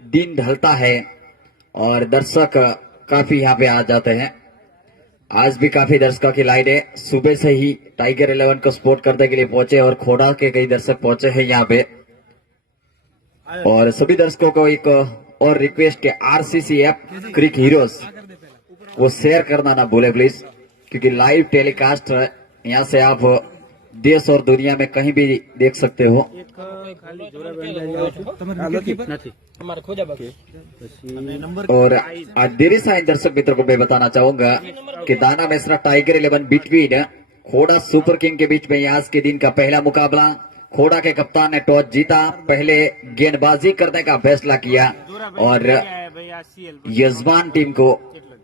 दिन ढलता है और दर्शक काफी यहाँ पे आ जाते हैं। आज भी काफी दर्शकों की लाइन है। सुबह से ही टाइगर 11 को सपोर्ट करने के लिए पहुंचे और खोड़ा के कई दर्शक पहुंचे हैं यहाँ पे। और सभी दर्शकों को एक और रिक्वेस्ट है, आरसीसी ऐप क्रिक हीरोज वो शेयर करना ना भूले प्लीज, क्योंकि लाइव टेलीकास्ट है। यहाँ से आप देश और दुनिया में कहीं भी देख सकते हो। और आज देरी साइन दर्शक मित्र को मैं बताना चाहूंगा कि दाना मिश्रा टाइगर 11 बिटवीन खोड़ा सुपर किंग के बीच में आज के दिन का पहला मुकाबला। खोड़ा के कप्तान ने टॉस जीता, पहले गेंदबाजी करने का फैसला किया और यजमान टीम को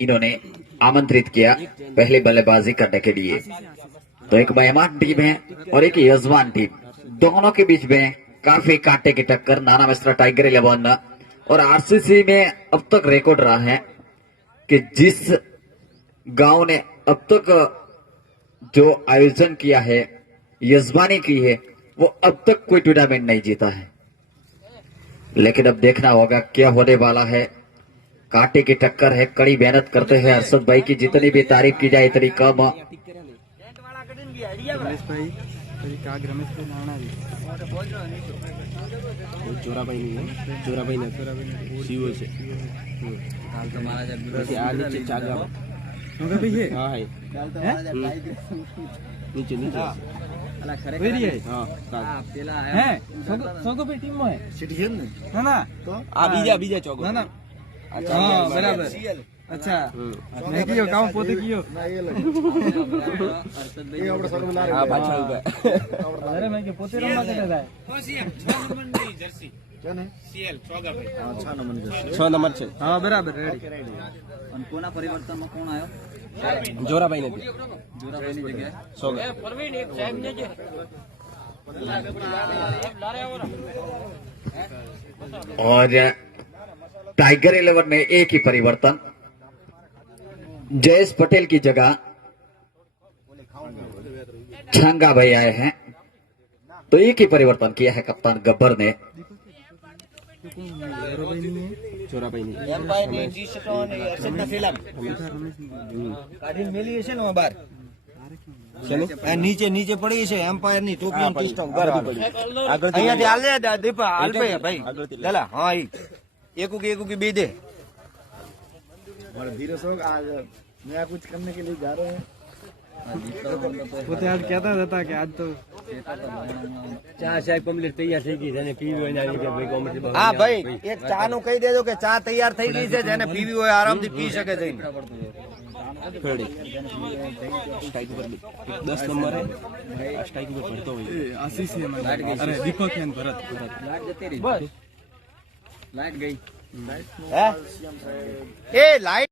इन्होंने आमंत्रित किया पहले बल्लेबाजी करने के लिए। तो एक मेहमान टीम है और एक यजमान टीम, दोनों के बीच में काफी कांटे की टक्कर। नाना मिश्रा टाइगर 11 और आरसीसी में अब तक रिकॉर्ड रहा है कि जिस गांव ने अब तक जो आयोजन किया है, यजमानी की है, वो अब तक कोई टूर्नामेंट नहीं जीता है। लेकिन अब देखना होगा क्या होने वाला है। कांटे की टक्कर है, कड़ी मेहनत करते हैं हर्षद भाई की जितनी भी तारीफ की जाए इतनी कम। नीचे नीचे बीजा चौक बराबर। अच्छा नहीं कियो काम पोते कियो हां पाछा उभा अरे मैं के पोते रमवा के जाय हो सीएम 6 नंबर ની જર્સી કોને સીએલ ચોગા ભાઈ हां 6 નંબર જર્સી 6 નંબર છે हां बराबर रेडी અને કોના પરિવર્તનમાં કોણ આયો જોરાભાઈ ને જોરાભાઈ ની જગ્યાએ સોગા એ પરવીન એક સાહેબ ને જે और टाइगर 11 में एक ही परिवर्तन, जयेश पटेल की जगह छंगा भाई आए हैं। तो एक ही परिवर्तन किया है कप्तान गब्बर ने। नीचे नीचे पड़ी है एम्पायर नी टोपी टी स्टॉक અહીંયાથી હાલ દે દીપા હાલ ભાઈ ચાલા હા એકુ की बी दे और धीरे से आज नया कुछ करने के लिए जा रहे हैं। वो तो आज कहता रहता कि आज तो चाय शाय कंप्लीट तैयार થઈ ગઈ છે ને પીવી હોય ને કે ભાઈ કોમેન્ટ હા ભાઈ એક ચા નું કહી દેજો કે ચા તૈયાર થઈ ગઈ છે જેને પીવી હોય આરામથી પી શકે છે। स्ट्राइक पर 10 नंबर है स्ट्राइक पर पड़ता हुई आशीष है अरे दीपक है भरत लाइट जती रही बस लाइट गई ए लाइट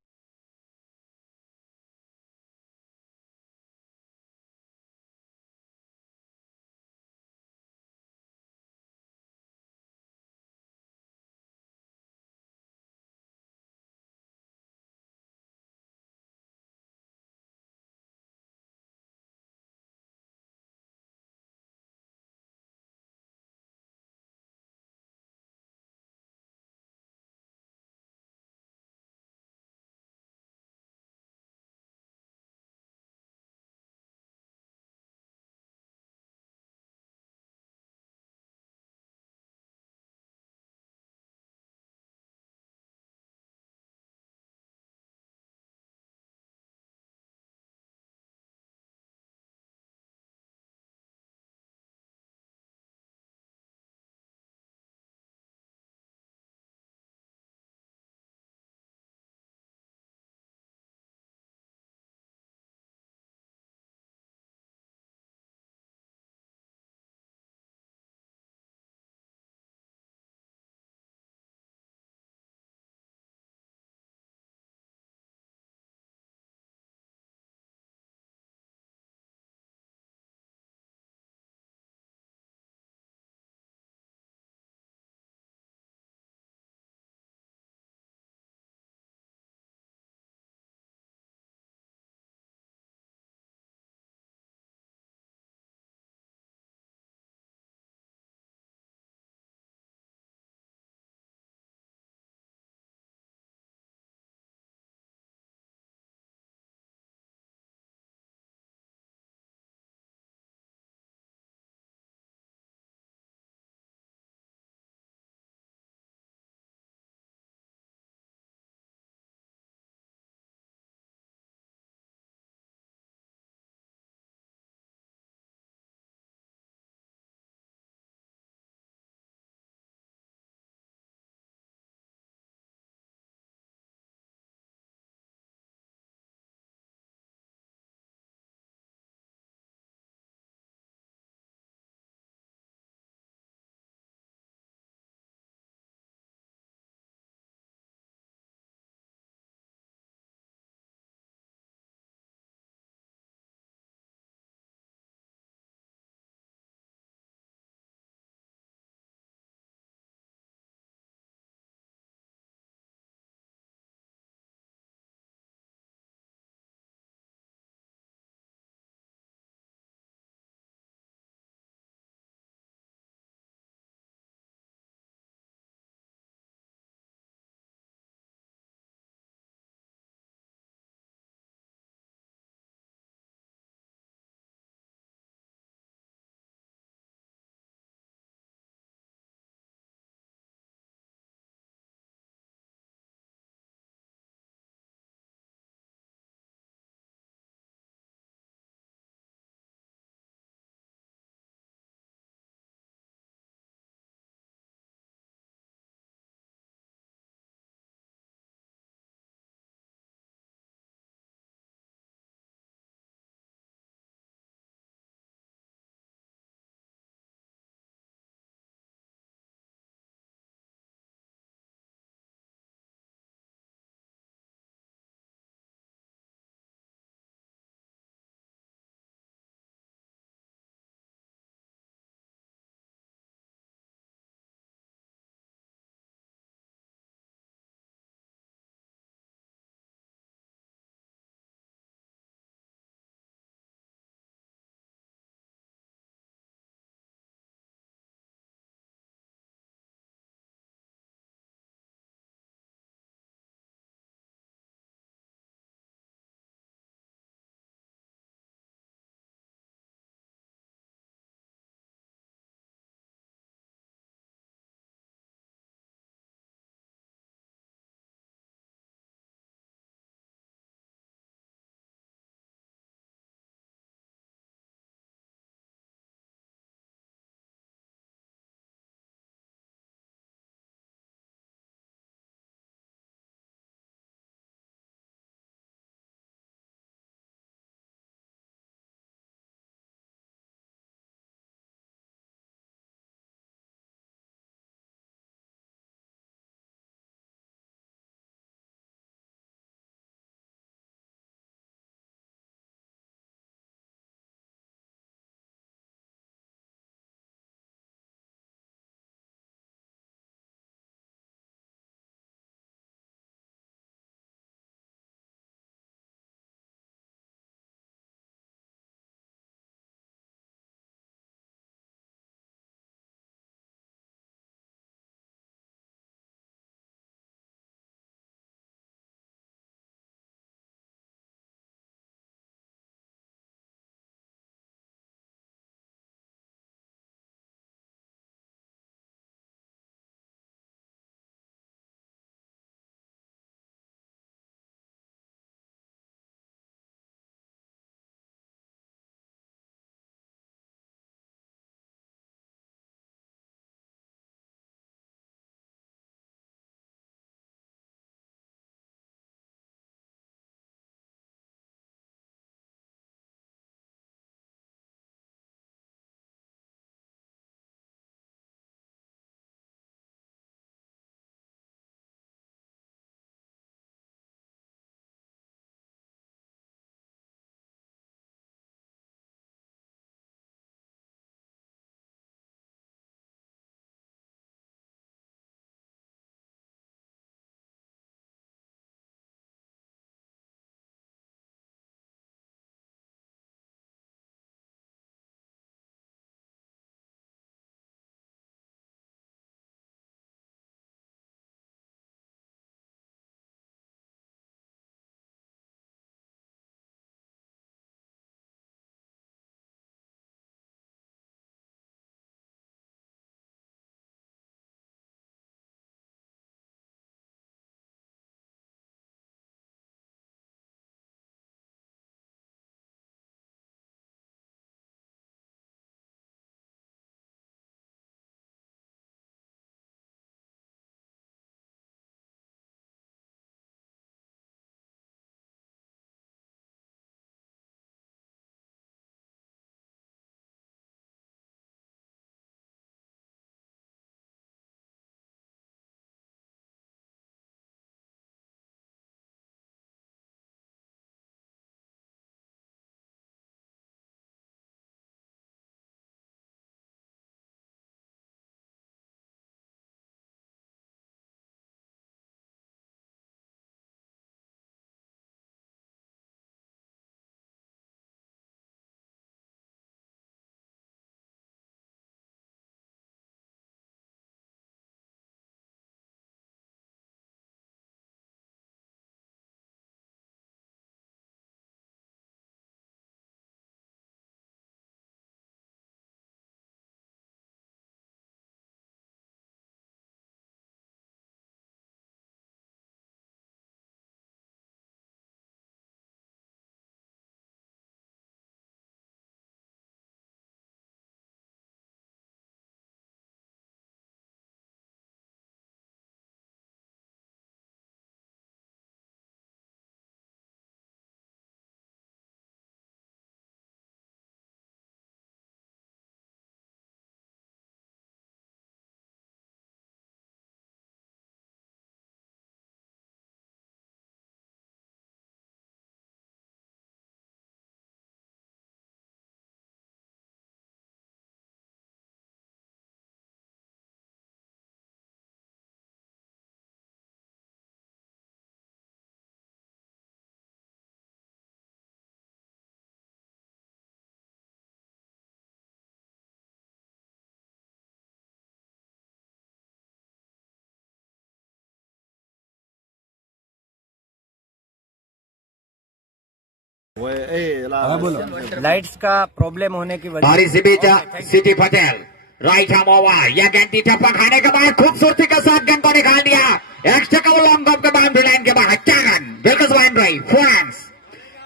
लाइट्स का प्रॉब्लम होने की वजह और इसी बीच सिटी पटेल राइट हैंड ओवर, यह गेंद टप्पा खाने के बाद खूबसूरती के साथ गेंद को निकाल दिया। एक्स्ट्रा का लॉन्ग ऑफ के बाउंड्री लाइन के बाहर, क्या रन, बिल्कुल बाउंड्री, 4 रन्स।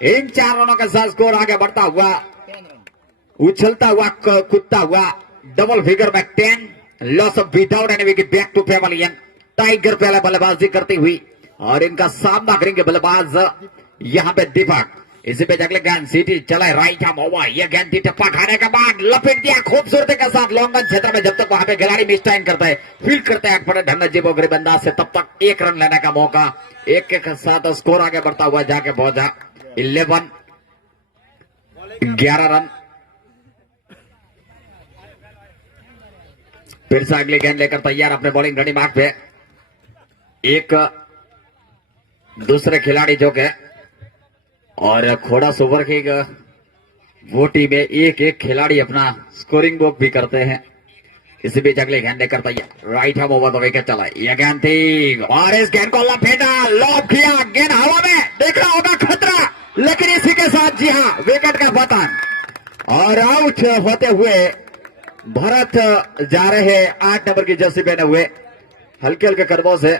इन 4 रनों के साथ स्कोर आगे बढ़ता हुआ, उछलता हुआ, कूदता हुआ, डबल फिगर में 10 loss of without any wicket, back to pavilion. Tiger पहले बल्लेबाजी करती हुई और इनका सामना करेंगे बल्लेबाज यहाँ पे दीपक। इसी पे अगले गेंद सिटी चला राइट हैंड ओवर, यह गेंद टप्पा खाने के बाद लपेट दिया खूबसूरती के साथ लॉन्ग रन क्षेत्र में। जब तक वहां पे खिलाड़ी मिस टाइम करता है, फील्ड करते हैं पड़े ढंग जीवो गरीब अंदाज से, तब तक 1 रन लेने का मौका। एक के साथ स्कोर आगे बढ़ता हुआ जाके पहुंचा 11 रन। फिर से अगली गेंद लेकर तैयार अपने बॉलिंग घड़ी मार्क पे। एक दूसरे खिलाड़ी जो के और खोड़ा सुपर किंग वो टीम में एक खिलाड़ी अपना स्कोरिंग बुक भी करते हैं। इसी बीच अगले गेंद लेकर तैयार राइट हैंड ओवर, तो विकेट चला, यह गेंद थी और इस गेंद को लपेटा, लॉब किया, गेंद हवा में, देख रहा होगा खतरा, लेकिन इसी के साथ जी हाँ विकेट का पतन और आउट होते हुए भरत जा रहे 8 नंबर की जर्सी पहने हुए हल्के हल्के कदमों से।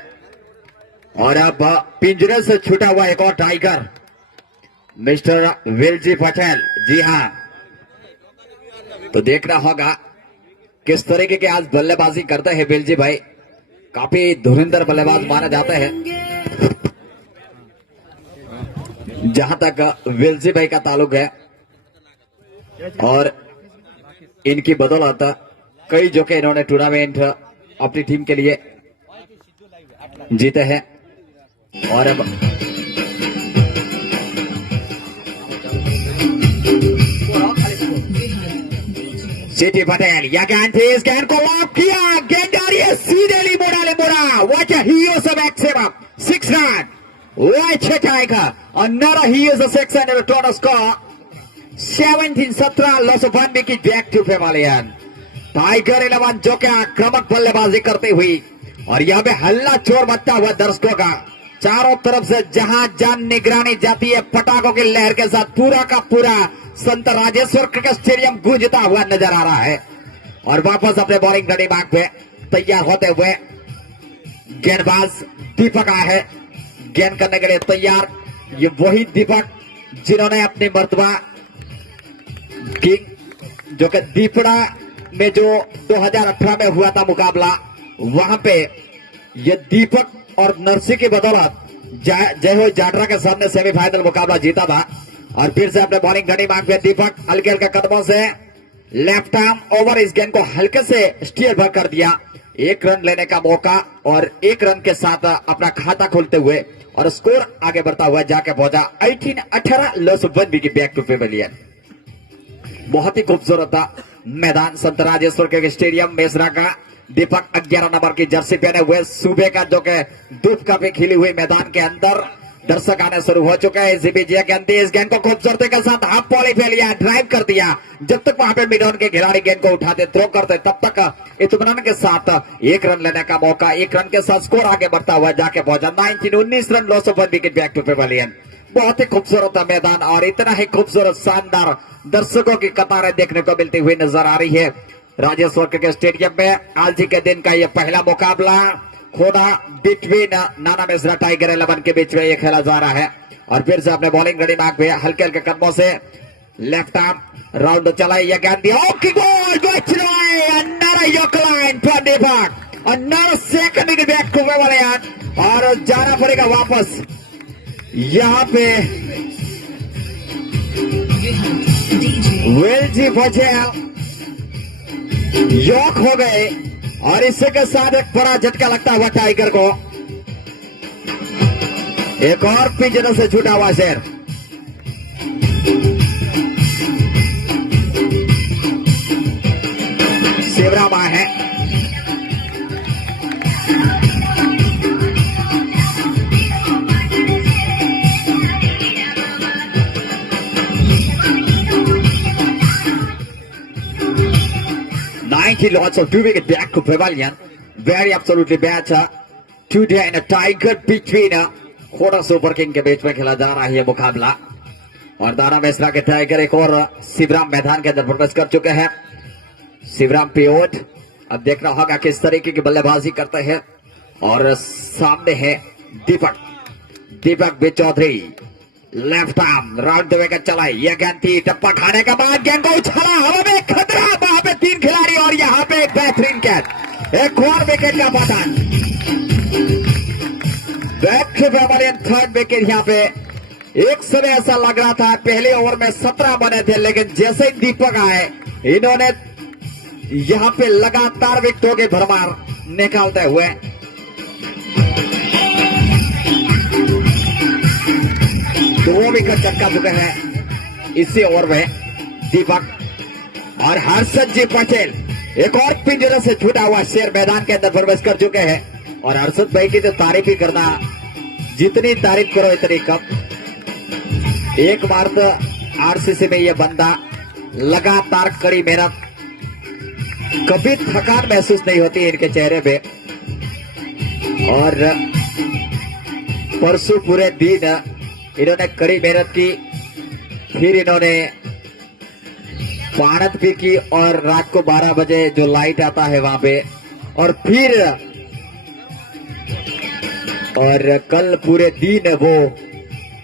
और अब पिंजरे से छूटा हुआ एक और टाइगर मिस्टर वेलजी पटेल, जी हाँ। तो देखना होगा किस तरीके के आज बल्लेबाजी करते हैं वेलजी भाई, काफी धुरंधर बल्लेबाज माने जाते हैं। जहां तक वेलजी भाई का ताल्लुक है और इनकी बदौलत कई जो कि इन्होंने टूर्नामेंट अपनी टीम के लिए जीते हैं। और अब सिटी पटेल, यह गेंद थी, इस गेंद को लॉक किया, गेंद आ रही है सीधे लिबोड़ा, what a heroes of Maximum 6 run, what a tiger, another heroes of 6 and a total score 17-17 loss of 1 wicket, back to Pavilion। Tiger 11 जो कि आक्रामक बल्लेबाजी करती हुई और यहाँ पे हल्ला चोर मचता हुआ दर्शकों का, चारों तरफ से जहां जान निगरानी जाती है पटाखों की लहर के साथ, पूरा का पूरा संत राजेश्वर क्रिकेट स्टेडियम गूंजता हुआ नजर आ रहा है। और वापस अपने बॉलिंग घड़ी मार्ग पे तैयार होते हुए गेंदबाज दीपक आया है गेंद करने के लिए तैयार। ये वही दीपक जिन्होंने अपनी मर्तबा किंग जो कि दीपड़ा में जो 2018 में हुआ था मुकाबला, वहां पे ये दीपक और नरसी की बदौलत जय हो जाटरा के सामने सेमीफाइनल मुकाबला जीता था। और फिर से अपने बॉलिंग घड़ी मांग पे दीपक हल्के हल्के कदमों से लेफ्ट आर्म ओवर, इस गेंद को हल्के से स्टीयर भर कर दिया। 1 रन लेने का मौका और 1 रन के साथ अपना खाता खोलते हुए और स्कोर आगे बढ़ता हुआ जाके पहुंचा 18-18 loss of 1 wicket, back to pavilion. बहुत ही खूबसूरत मैदान संत राजेश्वर के स्टेडियम मेसरा का। दीपक 11 नंबर की जर्सी पहने हुए सुबह का जो कि धूप काफी खिली हुई मैदान के अंदर दर्शक आने शुरू हो चुके हैं। इसी बीच इस गेंद को खूबसूरती के साथ हाफ पॉली पे लिया, ड्राइव कर दिया। जब तक वहां पे मिडऑन के खिलाड़ी गेंद को उठाते थ्रो करते तब तक इत्मीनान के साथ 1 रन लेने का मौका, 1 रन के साथ स्कोर आगे बढ़ता हुआ जाके पहुंचा 19 run loss of 1 wicket, back to pavilion. बहुत ही खूबसूरत मैदान और इतना ही खूबसूरत शानदार दर्शकों की कतारें देखने को मिलती हुई नजर आ रही है राजेश्वर क्रिकेट स्टेडियम में। आज ही के दिन का यह पहला मुकाबला खोड़ा बिटवीन नाना मिश्रा टाइगर 11 के बीच में ये खेला जा रहा है। और फिर से अपने बॉलिंग घड़ी मार्ग पे हल्के हल्के कदमों से लेफ्ट आर्म राउंड चला, यह गेंद दिया, okay goal, another yoke line from Deepak, another second wicket, back to Pavilion. और जाना पड़ेगा वापस यहाँ पे वेलजी पटेल यॉक हो गए और इससे के साथ एक बड़ा झटका लगता हुआ टाइगर को। एक और पिंजरे से छूटा हुआ शेर। शिवरामा है, lots of 2 wicket, back to Pavilion. Very absolutely bad today in a tiger between Khoda Super king के बीच में खेला जा रहा है ये मुकाबला। और दाना मिश्रा के टाइगर एक और शिवराम मैदान के अंदर प्रवेश कर चुके हैं। शिवराम पियोट अब देखना होगा किस तरीके की बल्लेबाजी करते हैं। और सामने है Deepak B Choudhary, left arm round देकर चला, यह गेंद थी, टप्पा खाने के बाद गेंद को उछाला, हवा में खतरा, वहां पे 3 खिलाड़ी और यहां पे एक बेहतरीन कैच, एक और विकेट का पतन, बैक टू बेवलियन, थर्ड विकेट। यहां पे एक समय ऐसा लग रहा था पहले ओवर में 17 बने थे, लेकिन जैसे ही दीपक आए इन्होंने यहां पे लगातार विकेटों के भरमार निकालते हुए 2 विकेट चटका चुके हैं इसी ओवर में दीपक। और हर्षद जी पटेल एक और पिंजरे से छूटा हुआ शेर मैदान के अंदर प्रवेश कर चुके हैं। और हर्षद भाई की तो तारीफ ही करना, जितनी तारीफ करो इतनी कम। एक बार तो आरसीसी में यह बंदा लगातार कड़ी मेहनत, कभी थकान महसूस नहीं होती है इनके चेहरे पे। और परसों पूरे दिन इन्होंने कड़ी मेहनत की, फिर इन्होंने पानत भी की और रात को 12 बजे जो लाइट आता है वहां पे, और फिर और कल पूरे दिन वो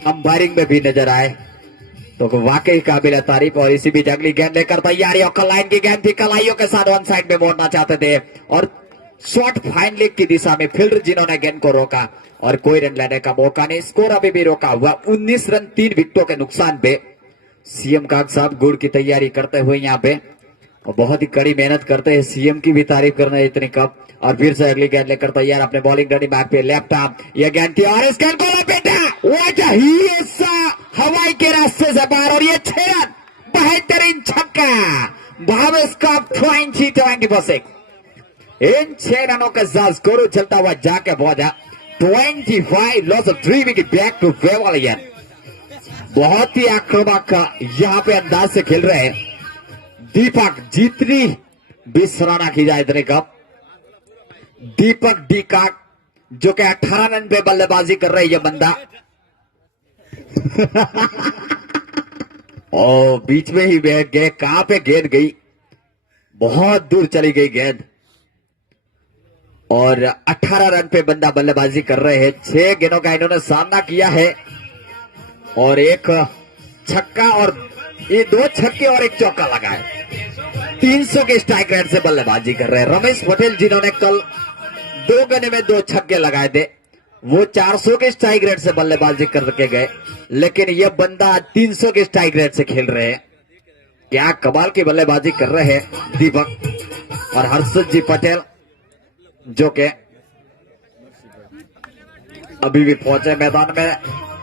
अंपायरिंग में भी नजर आए, तो वाकई काबिल तारीफ। और इसी बीच अगली गेंद लेकर तैयारी, और कलाइन की गेंद थी, कलाइयों के साथ वन साइड में मोड़ना चाहते थे और शॉर्ट फाइन लेग की दिशा में फील्डर जिन्होंने गेंद को रोका और कोई रन लेने का मौका नहीं, स्कोर अभी भी रोका हुआ 19 रन 3 विकेटों के नुकसान पे। सीएम काग साहब गुड़ की तैयारी करते हुए यहाँ पे, और बहुत ही कड़ी मेहनत करते हैं, सीएम की भी तारीफ करना है इतनी कम। और फिर से अगली गेंद लेकर तैयार अपने बॉलिंग रेडी बैक पे, लेफ्ट आर्म, यह गेंद थी और इस गेंद को लपेटा, हवाई के रास्ते से बाहर, और ये 6 रन, बेहतरीन छक्का, भावेश का 20-26। इन 6 रनों के साथ स्कोर चलता हुआ जाके पहुंचा 25, loss of 3 wicket, back to pavilion. बहुत ही आक्रामक यहां पे अंदाज से खेल रहे हैं दीपक, जितनी भी सराहना की जाए इतने कम। दीपक डीकाक जो कि 18 रन पे बल्लेबाजी कर रहे हैं ये बंदा और बीच में ही बैठ गए, कहां पे गेंद गई, बहुत दूर चली गई गेंद। और 18 रन पे बंदा बल्लेबाजी कर रहे हैं, 6 गेंदों का इन्होंने सामना किया है और एक छक्का, और ये 2 छक्के और एक चौका लगा है। 300 के स्ट्राइक रेट से बल्लेबाजी कर रहे हैं रमेश पटेल, जिन्होंने कल 2 गेंद में 2 छक्के लगाए थे, वो 400 के स्ट्राइक रेट से बल्लेबाजी करके गए, लेकिन यह बंदा 300 के स्ट्राइक रेट से खेल रहे हैं। क्या कमाल की बल्लेबाजी कर रहे हैं दीपक। और हर्षद जी पटेल जो के अभी भी पहुंचे मैदान में,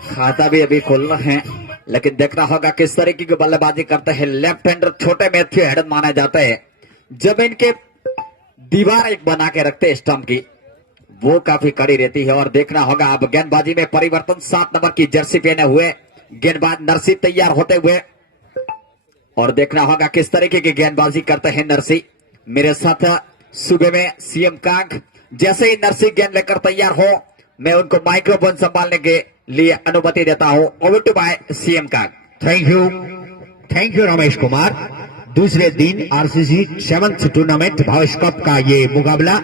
खाता भी अभी खोलना है, लेकिन देखना होगा किस तरीके की बल्लेबाजी करते हैं। लेफ्ट हैंडर छोटे मैथ्यू हेडन माने जाते हैं, जब इनके दीवार एक बना के रखते हैं स्टंप की, वो काफी कड़ी रहती है। और देखना होगा अब गेंदबाजी में परिवर्तन, 7 नंबर की जर्सी पहने हुए गेंदबाज नरसी तैयार होते हुए, और देखना होगा किस तरीके की गेंदबाजी करते हैं नरसी। मेरे साथ सुबह में सीएम कांग, जैसे ही नरसी गेंद लेकर तैयार हो मैं उनको माइक्रोफोन संभालने के लिए अनुमति देता हूं। Over to by CM Kang. Thank you Ramesh Kumar. दूसरे दिन RCC 7th tournament Bhavesh cup का ये मुकाबला,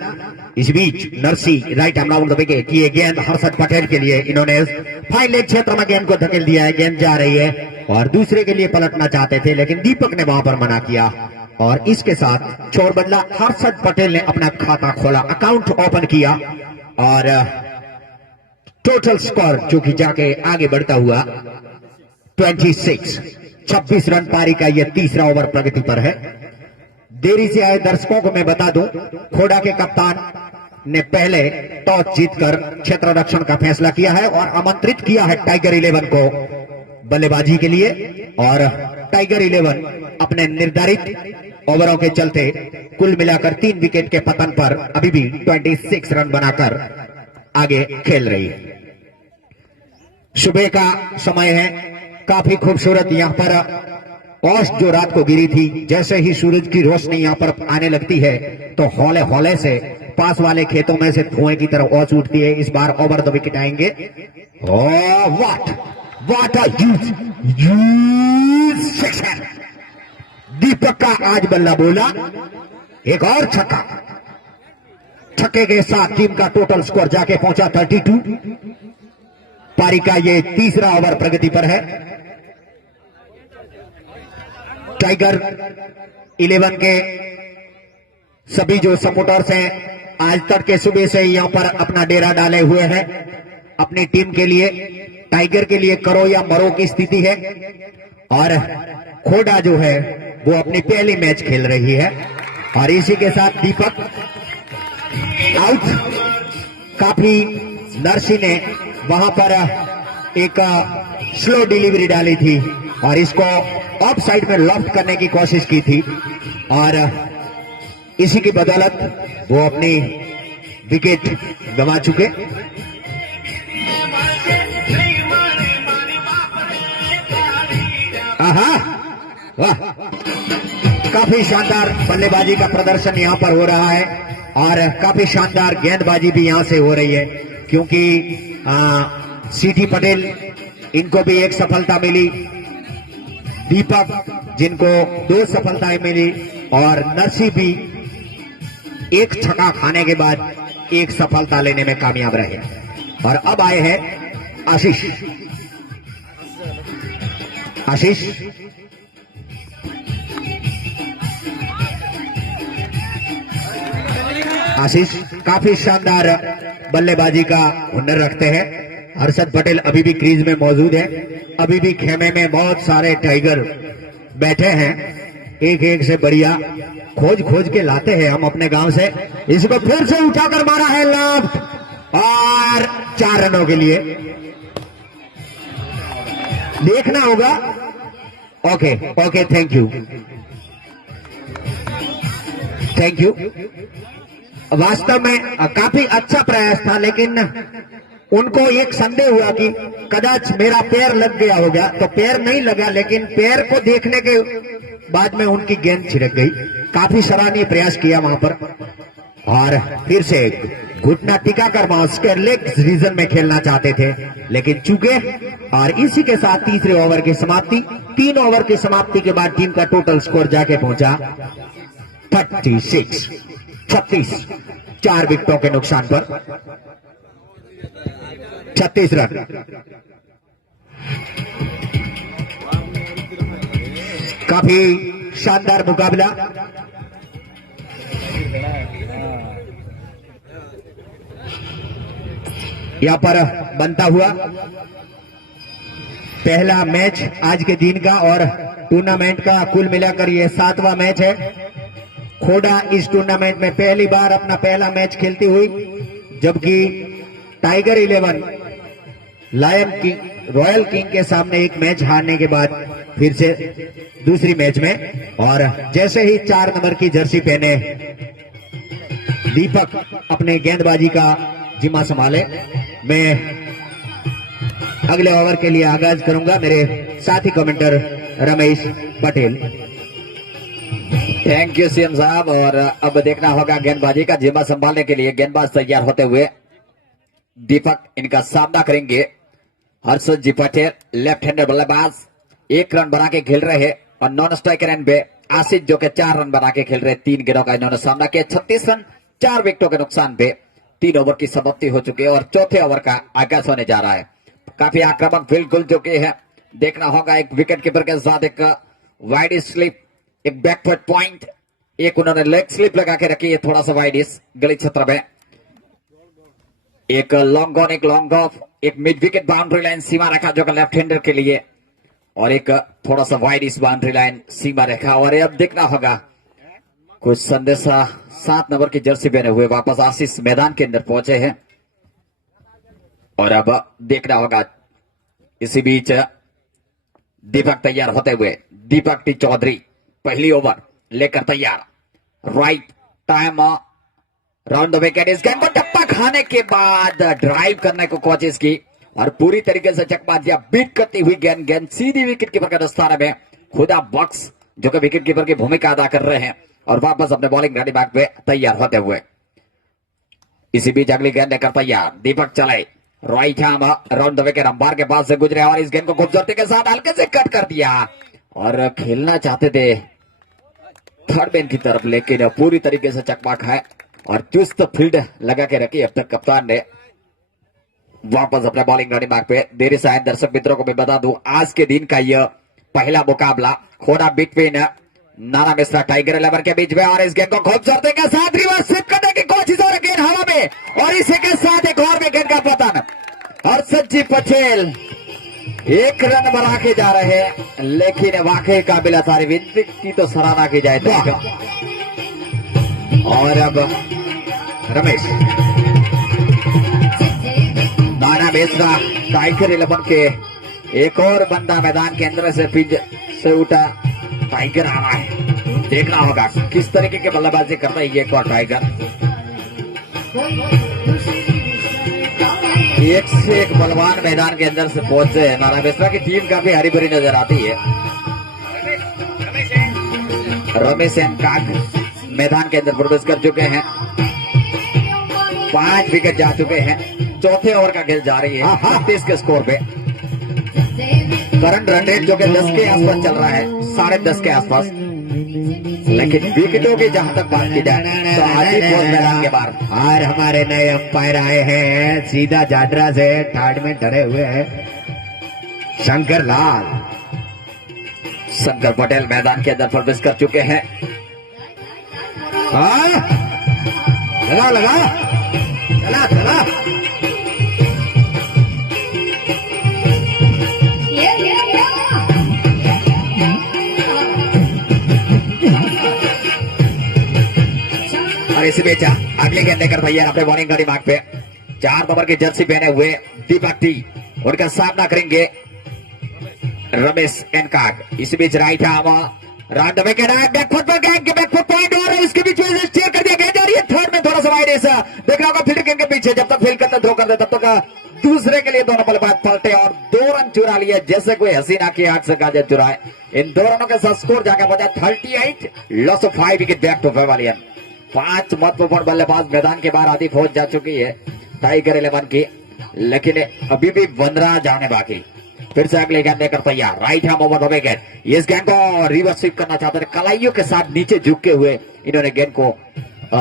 इस बीच Narsi right arm round the wicket, ये गेंद हर्षद पटेल के लिए, इन्होंने फाइन लेग क्षेत्र में गेंद को धकेल दिया है, गेंद जा रही है और दूसरे के लिए पलटना चाहते थे, लेकिन दीपक ने वहां पर मना किया और इसके साथ छोर बदला। हर्षद पटेल ने अपना खाता खोला, अकाउंट ओपन किया और टोटल स्कोर जो कि जाके आगे बढ़ता हुआ 26 रन पारी का यह तीसरा ओवर प्रगति पर है। देरी से आए दर्शकों को मैं बता दूं, खोड़ा के कप्तान ने पहले टॉस जीतकर क्षेत्र रक्षण का फैसला किया है और आमंत्रित किया है टाइगर 11 को बल्लेबाजी के लिए, और टाइगर 11 अपने निर्धारित ओवरों के चलते कुल मिलाकर 3 विकेट के पतन पर अभी भी 26 रन बनाकर आगे खेल रही है। सुबह का समय है, काफी खूबसूरत यहाँ पर ओस जो रात को गिरी थी, जैसे ही सूरज की रोशनी यहाँ पर आने लगती है तो हौले हौले से पास वाले खेतों में से धुएं की तरफ ओस उठती है। इस बार ओवर द विकेट आएंगे। व्हाट अ ह्यूज सेक्शन दीपक का आज बल्ला बोला, एक और छक्का। छक्के के साथ टीम का टोटल स्कोर जाके पहुंचा 32। पारी का ये तीसरा ओवर प्रगति पर है। टाइगर 11 के सभी जो सपोर्टर्स हैं आज तड़के सुबह से यहां पर अपना डेरा डाले हुए हैं। अपनी टीम के लिए, टाइगर के लिए करो या मरो की स्थिति है। और खोडा जो है वो अपनी पहली मैच खेल रही है। और इसी के साथ दीपक आउट। काफी नरसी ने वहां पर एक स्लो डिलीवरी डाली थी और इसको ऑफ साइड में लॉफ्ट करने की कोशिश की थी और इसी की बदौलत वो अपनी विकेट गंवा चुके। आहा, वाह, काफी शानदार बल्लेबाजी का प्रदर्शन यहां पर हो रहा है और काफी शानदार गेंदबाजी भी यहां से हो रही है क्योंकि सीटी पटेल इनको भी एक सफलता मिली, दीपक जिनको 2 सफलताएं मिली और नरसी भी एक छक्का खाने के बाद एक सफलता लेने में कामयाब रहे। और अब आए हैं आशीष। आशीष आशीष काफी शानदार बल्लेबाजी का हुनर रखते हैं। हर्षद पटेल अभी भी क्रीज में मौजूद है। अभी भी खेमे में बहुत सारे टाइगर बैठे हैं, एक एक से बढ़िया खोज खोज के लाते हैं हम अपने गांव से। इसको फिर से उठाकर मारा है लेफ्ट और 4 रनों के लिए देखना होगा। Okay okay, thank you thank you. वास्तव में काफी अच्छा प्रयास था लेकिन उनको एक संदेह हुआ कि कदाच मेरा पैर लग गया होगा, तो पैर नहीं लगा लेकिन पैर को देखने के बाद में उनकी गेंद छिड़क गई। काफी सराहनीय प्रयास किया वहां पर और फिर से घुटना टिकाकर मास्कर लेग रीजन में खेलना चाहते थे लेकिन चूके। और इसी के साथ तीसरे ओवर की समाप्ति। 3 ओवर की समाप्ति के बाद टीम का टोटल स्कोर जाके पहुंचा 36। 4 विकेटों के नुकसान पर 36 रन। काफी शानदार मुकाबला। यहां पर बनता हुआ पहला मैच आज के दिन का और टूर्नामेंट का कुल मिलाकर यह 7वां मैच है। खोडा इस टूर्नामेंट में पहली बार अपना पहला मैच खेलती हुई, जबकि Tiger 11 Lion King Royal King के सामने एक मैच हारने के बाद फिर से दूसरी मैच में। और जैसे ही 4 नंबर की जर्सी पहने दीपक अपने गेंदबाजी का जिम्मा संभाले, मैं अगले ओवर के लिए आगाज करूंगा। मेरे साथी commentator Ramesh Patel. Thank you CM साहब। और अब देखना होगा गेंदबाजी का जिम्मा संभालने के लिए गेंदबाज तैयार होते हुए दीपक इनका सामना करेंगे। हर्षद जी पटेल लेफ्ट हैंडर बल्लेबाज 1 रन बना के खेल रहे हैं और नॉन स्ट्राइकर एंड पे आशीष जो के 4 रन बना के खेल रहे। 3 गेंदों का इन्होंने सामना किया। 36 रन 4 विकेटों के नुकसान पे 3 ओवर की समाप्ति हो चुकी है और चौथे ओवर का आगाज होने जा रहा है। काफी आक्रामक फील्ड खुल चुके हैं। देखना होगा एक विकेट कीपर के साथ एक वाइड स्लिप, एक बैकवर्ड पॉइंट, एक उन्होंने लेग स्लिप लगा के रखी है थोड़ा सा वाइड इस गली क्षेत्र में। एक लॉन्ग ऑन, एक लॉन्ग ऑफ, एक मिड विकेट बाउंड्री लाइन सीमा रखा जो लेफ्ट हैंडर के लिए और एक थोड़ा सा वाइड इस बाउंड्री लाइन सीमा रखा। और अब देखना होगा कुछ संदेशा 7 नंबर की जर्सी पहने हुए वापस आशीष मैदान के अंदर पहुंचे हैं और अब देखना होगा। इसी बीच दीपक तैयार होते हुए, दीपक टी चौधरी पहली ओवर लेकर तैयार। Right time round the wicket. इस गेंद को टप्पा खाने के बाद ड्राइव करने को कोशिश की और पूरी तरीके से चकमा दिया। बीट करती हुई गेंद सीधी विकेट कीपर के दस्ताने में। खुदा बॉक्स जो कि विकेट कीपर की भूमिका अदा कर रहे हैं और वापस अपने बॉलिंग रनिंग बैक पे तैयार होते हुए। इसी बीच अगली गेंद लेकर तैयार दीपक चले right ham round the wicket, umpire के पास से गुजरे और इस गेंद को खूबसूरती के साथ हल्के से कट कर दिया और खेलना चाहते थे थर्ड मैन की तरफ, लेकिन पूरी तरीके से चकमा खाए और चुस्त फील्ड लगा के रखी अब तक कप्तान ने। वापस अपने बॉलिंग रनिंग बैक पे देरी से आए दर्शक मित्रों को मैं बता दूं, आज के दिन का यह पहला मुकाबला खोड़ा बिटवीन नाना मिश्रा टाइगर 11 के बीच में और इस गेंद को खूबसूरती के साथ रिवर्स स्वीप करने की कोशिश और गेंद हवा में और इसी के साथ एक और विकेट का पतन। हर्षद पटेल एक रन बना के जा रहे हैं, लेकिन वाकई काबिल तारीफ की तो सराहना की जाए। और अब रमेश नाना मिश्रा टाइगर 11 के एक और बंदा मैदान के अंदर से पिच से उठा टाइगर आ रहा है, देखना होगा किस तरीके की बल्लेबाजी करता है ये एक और टाइगर। एक से एक बलवान मैदान के अंदर से पहुंचे हैं। नाना मिश्रा की टीम काफी हरी भरी नजर आती है। रमेश काक मैदान के अंदर प्रवेश कर चुके हैं, 5 विकेट जा चुके हैं, चौथे ओवर का खेल जारी है 38 के स्कोर पे। करंट रन रेट जो कि 10 के आसपास चल रहा है, 10.5 के आसपास, लेकिन विकेटों की जहां तक बात की जाए तो आज ही मैदान के बाहर। और हमारे नए अंपायर आए हैं सीधा जाडरा से, थर्ड में डरे हुए हैं शंकर लाल। शंकर पटेल मैदान के अंदर प्रवेश कर चुके हैं। लगा लगा चला चला और इसी बीच अगले गेंद लेकर भैया अपने बॉलिंग का दिमाग पे 4 नंबर की जर्सी पहने हुए दीपक टी, उनका सामना करेंगे रमेश एनकाग। इसी बीच right arm round the wicket, back foot पर गैंग के बैकफुट पॉइंट और इसके बीच में स्टीयर कर दिया, गेंद जा रही है थर्ड में, थोड़ा सा वाइड ऐसा देखना होगा फील्ड गेंद के पीछे। जब तक फील्ड करते थ्रो करते तब तक दूसरे के लिए दोनों बल्लेबाज पलटे और 2 रन चुरा लिए, जैसे कोई हसीना की हाथ से गाजर चुराए। इन 2 रनों के साथ स्कोर जाकर पहुंचा 38, loss of 5 wicket back to pavilion. 5 महत्वपूर्ण बल्लेबाज मैदान के बाहर आदि पहुंच जा चुकी है टाइगर 11 की, लेकिन अभी भी 15 जाने बाकी। फिर से अगले गेंद लेकर तैयार, right hand over the wicket, इस गेंद को रिवर्स स्वीप करना चाहते थे, कलाइयों के साथ नीचे झुके हुए इन्होंने गेंद को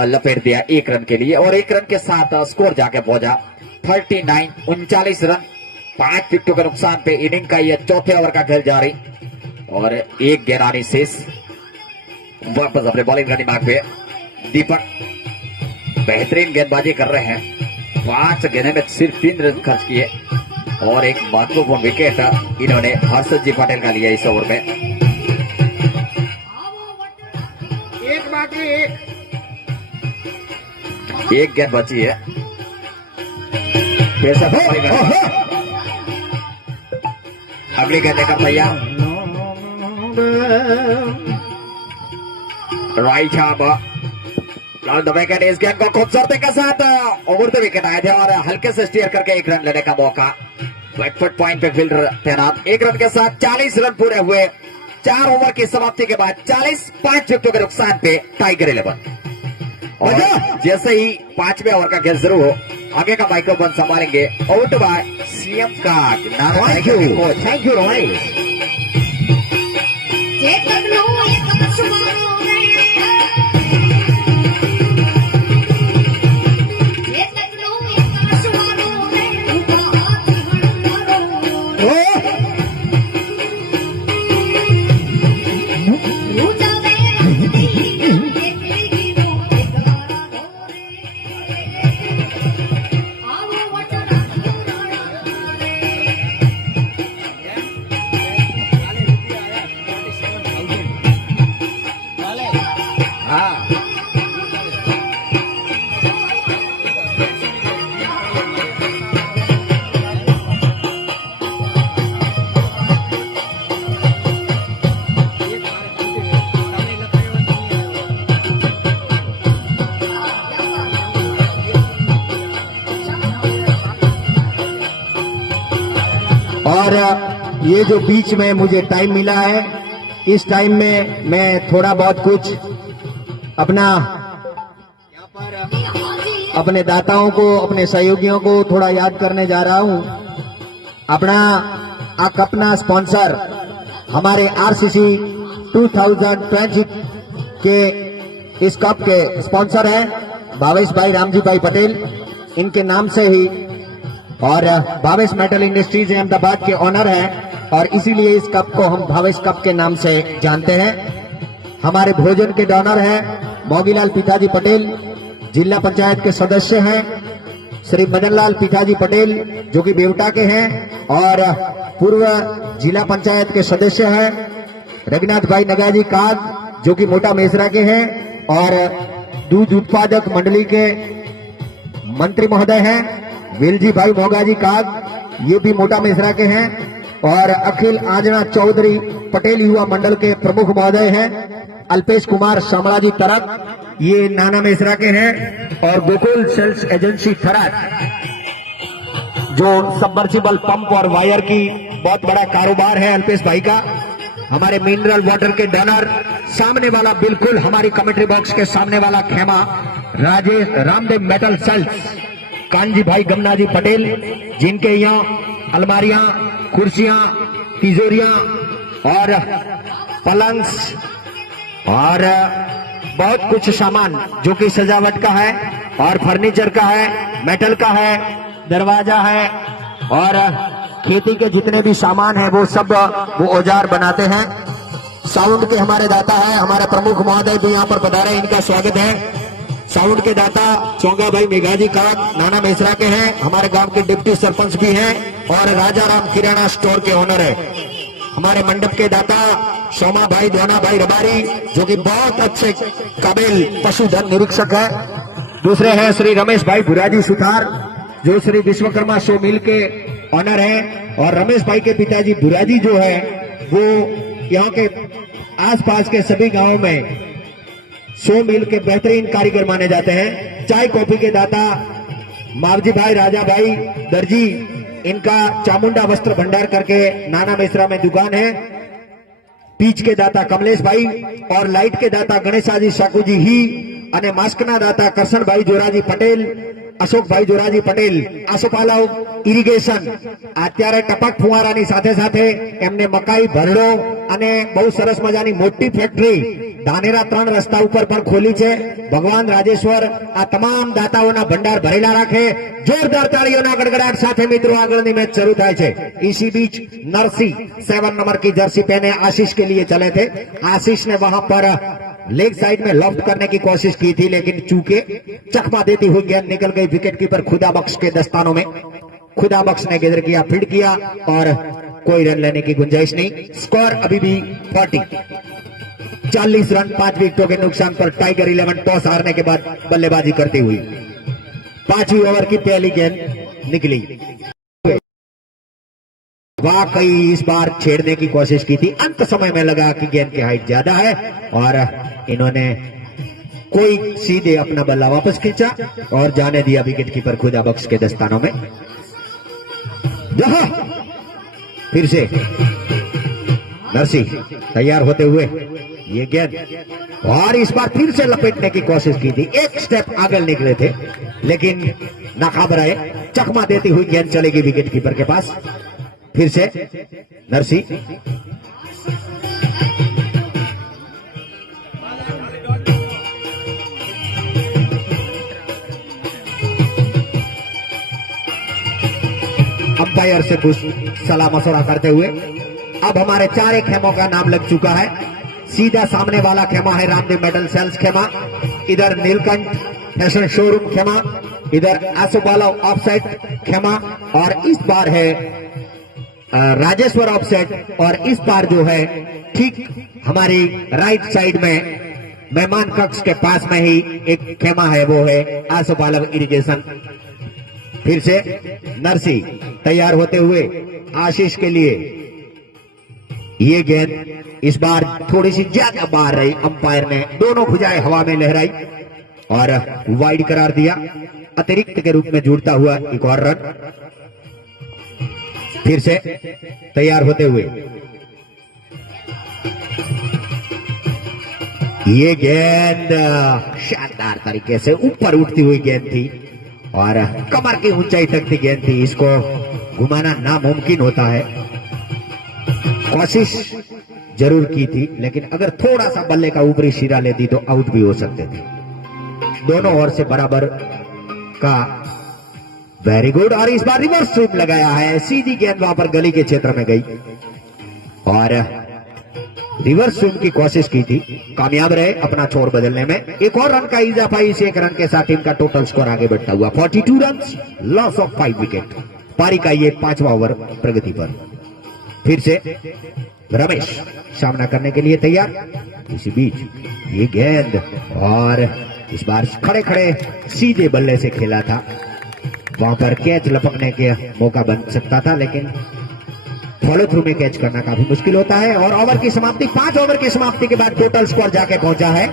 लपेट दिया 1 रन के लिए और 1 रन के साथ स्कोर जाके पहुंचा 39, 39 रन 5 विकेटों के नुकसान पे। इनिंग का यह चौथे ओवर का खेल जारी और 1 गेंद आनी शेष। वापस अपने बॉलिंग का दिमाग पे दीपक बेहतरीन गेंदबाजी कर रहे हैं, 5 गेंदों में सिर्फ 3 रन खर्च किए और एक महत्वपूर्ण विकेट इन्होंने हर्षद पटेल का लिया इस ओवर में। एक बाकी एक गेंद बची है, फिर से अगली गेंद लेकर तैयार, राइट हैंड विकेट, इस गेंद को खूबसूरती के साथ ओवर द विकेट आए थे और हल्के से स्टीयर करके 1 रन लेने का मौका। बैकफुट पॉइंट पे फील्डर तैनात, 1 रन के साथ 40 रन पूरे हुए 4 ओवर की समाप्ति के बाद 40, 5 विकेटों के नुकसान पे टाइगर 11। और जैसे ही 5वें ओवर का खेल शुरू हो, आगे का माइक्रोफोन संभालेंगे आउट बाय सीएम का थैंक यू रमेश। और ये जो बीच में मुझे टाइम मिला है, इस टाइम में मैं थोड़ा बहुत कुछ अपना अपने दाताओं को, अपने सहयोगियों को थोड़ा याद करने जा रहा हूं। अपना आ कपना स्पॉन्सर हमारे आरसीसी 2020 के इस कप के स्पॉन्सर हैं भावेश भाई रामजी भाई पटेल, इनके नाम से ही, और भावेश मेटल इंडस्ट्रीज अहमदाबाद के ऑनर हैं और इसीलिए इस कप को हम भावेश कप के नाम से जानते हैं। हमारे भोजन के डोनर हैं मोगीलाल पिताजी पटेल, जिला पंचायत के सदस्य हैं श्री मदनलाल पिताजी पटेल जो कि बेवटा के हैं और पूर्व जिला पंचायत के सदस्य हैं रघुनाथ भाई नगाजी काग जो कि मोटा मेसरा के हैं और दूध उत्पादक मंडली के मंत्री महोदय हैं वेलजी भाई मोगाजी काग, ये भी मोटा मेसरा के हैं, और अखिल आजना चौधरी पटेल युवा मंडल के प्रमुख महोदय हैं अल्पेश कुमार शामलाजी तरक, ये नाना मेसरा के हैं, और गोकुल सेल्स एजेंसी थराद जो सबमर्सिबल पंप और वायर की बहुत बड़ा कारोबार है अल्पेश भाई का। हमारे मिनरल वाटर के डोनर, सामने वाला बिल्कुल हमारी कमेंट्री बॉक्स के सामने वाला खेमा राजेश रामदेव मेटल सेल्स कांजी भाई गमना जी पटेल, जिनके यहाँ अलमारियां, कुर्सियां, तिजोरियां और पलंग और बहुत कुछ सामान जो कि सजावट का है और फर्नीचर का है, मेटल का है, दरवाजा है और खेती के जितने भी सामान है वो सब वो औजार बनाते हैं। साउंड के हमारे दाता है, हमारे प्रमुख महोदय भी यहाँ पर पधारे, इनका स्वागत है। साउंड के दाता चौंगा भाई मेघाजी का नाना मेसरा के हैं, हमारे गांव के डिप्टी सरपंच भी हैं और राजा राम किराना स्टोर के ओनर है। हमारे मंडप के दाता सोमा भाई दोना भाई रबारी जो कि बहुत अच्छे काबिल पशुधन निरीक्षक है। दूसरे हैं श्री रमेश भाई भुराजी सुथार जो श्री विश्वकर्मा शो मिल के ऑनर हैं, और रमेश भाई के पिताजी भुराजी जो है वो यहाँ के आसपास के सभी गांवों में शो मिल के बेहतरीन कारीगर माने जाते हैं। चाय कॉफी के दाता मावजी भाई राजा भाई दर्जी, इनका चामुंडा वस्त्र भंडार करके नाना मेसरा में दुकान है। पीच के दाता कमलेश भाई और लाइट के दाता गणेशाजी साकूजी ही અને માસ્કના દાતા કરશનભાઈ જોરાજી પટેલ, અશોકભાઈ જોરાજી પટેલ, આસોપાલવ ઇરિગેશન અત્યારે ટપક ફુવારાની સાથે સાથે એમને મકાઈ ભરડો અને બહુ સરસ મજાની મોટી ફેક્ટરી ધાનેરા 3 રસ્તા ઉપર પણ ખોલી છે। ભગવાન રાજેશ્વર આ તમામ દાતાઓના ભંડાર ભરેલા રાખે। જોરદાર તાળીઓના ગડગડાટ સાથે મિત્રો આગળની મેચ શરૂ થાય છે। इसी बीच नरसी 7 नंबर की जर्सी पहने आशीष के लिए चले थे। आशीष ने वहां पर लेग साइड में लॉफ्ट करने की कोशिश की थी लेकिन चूके चकमा देती हुई गेंद निकल गई विकेट कीपर खुदा बख्श के दस्तानों में। खुदा बख्श ने गेंद किया, फील्ड किया और कोई रन लेने की गुंजाइश नहीं। स्कोर अभी भी 40 रन 5 विकेटों के नुकसान पर टाइगर 11 टॉस हारने के बाद बल्लेबाजी करती हुई 5वीं ओवर की पहली गेंद निकली। वाकई इस बार छेड़ने की कोशिश की थी, अंत समय में लगा कि गेंद की हाइट ज्यादा है और इन्होंने कोई सीधे अपना बल्ला वापस खींचा और जाने दिया विकेट कीपर खुदा बख्श के दस्तानों में। जहां फिर से नरसी तैयार होते हुए ये गेंद और इस बार फिर से लपेटने की कोशिश की थी, एक स्टेप आगे निकले थे लेकिन नाकाम रहे। चकमा देती हुई गेंद चलेगी विकेट कीपर के पास। फिर से नरसी अंपायर से कुछ सलाह मशवरा करते हुए अब हमारे 4 खेमों का नाम लग चुका है। सीधा सामने वाला खेमा है रामदेव मेटल सेल्स खेमा, इधर नीलकंठ फैशन शोरूम खेमा, इधर आसोपालव ऑफसेट खेमा और इस बार है राजेश्वर ऑफसेट। और इस बार जो है ठीक हमारी राइट साइड में मेहमान कक्ष के पास में ही एक खेमा है, वो है आसोपालव इरिगेशन। फिर से नरसी तैयार होते हुए आशीष के लिए ये गेंद इस बार थोड़ी सी ज्यादा बाहर रही, अंपायर ने दोनों भुजाएं हवा में लहराई और वाइड करार दिया। अतिरिक्त के रूप में जुड़ता हुआ एक और रन। फिर से तैयार होते हुए ये गेंद शानदार तरीके से ऊपर उठती हुई गेंद थी और कमर की ऊंचाई तक की गेंद थी। इसको घुमाना नामुमकिन होता है। कोशिश जरूर की थी, लेकिन अगर थोड़ा सा बल्ले का ऊपरी सिरा लेती तो आउट भी हो सकते थे। दोनों ओर से बराबर का वेरी गुड। और इस बार रिवर्स स्विंग लगाया है, सीधी गेंद वहां पर गली के क्षेत्र में गई और रिवर्स स्विंग की कोशिश की थी, कामयाब रहे अपना छोर बदलने में। एक और रन का इजाफा, इस एक रन के साथ टीम का टोटल स्कोर आगे बढ़ता हुआ 42 रन, लॉस ऑफ 5 विकेट। पारी का ये 5वां ओवर प्रगति पर। फिर से रमेश सामना करने के लिए तैयार। इसी बीच ये गेंद और इस बार खड़े खड़े सीधे बल्ले से खेला था, वहां पर कैच लपकने के मौका बन सकता था, लेकिन फॉलो थ्रू में कैच करना काफी मुश्किल होता है। और ओवर की समाप्ति, 5 ओवर की समाप्ति के बाद टोटल स्कोर जाके पहुंचा है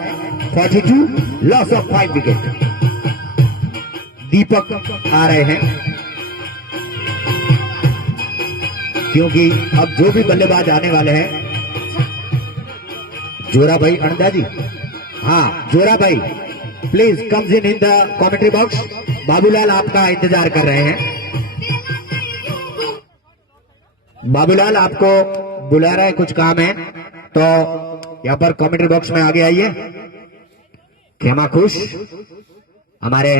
42, लॉस ऑफ 5 विकेट। दीपक आ रहे हैं क्योंकि अब जो भी बल्लेबाज आने वाले हैं, जोरा भाई अंडा जी, हाँ जोरा भाई please comes in the commentary box. Babulal आपका इंतजार कर रहे हैं। बाबूलाल आपको बुला रहा है, कुछ काम है, तो यहां पर कमेंट्री बॉक्स में आगे आइए। खेमा खुश, हमारे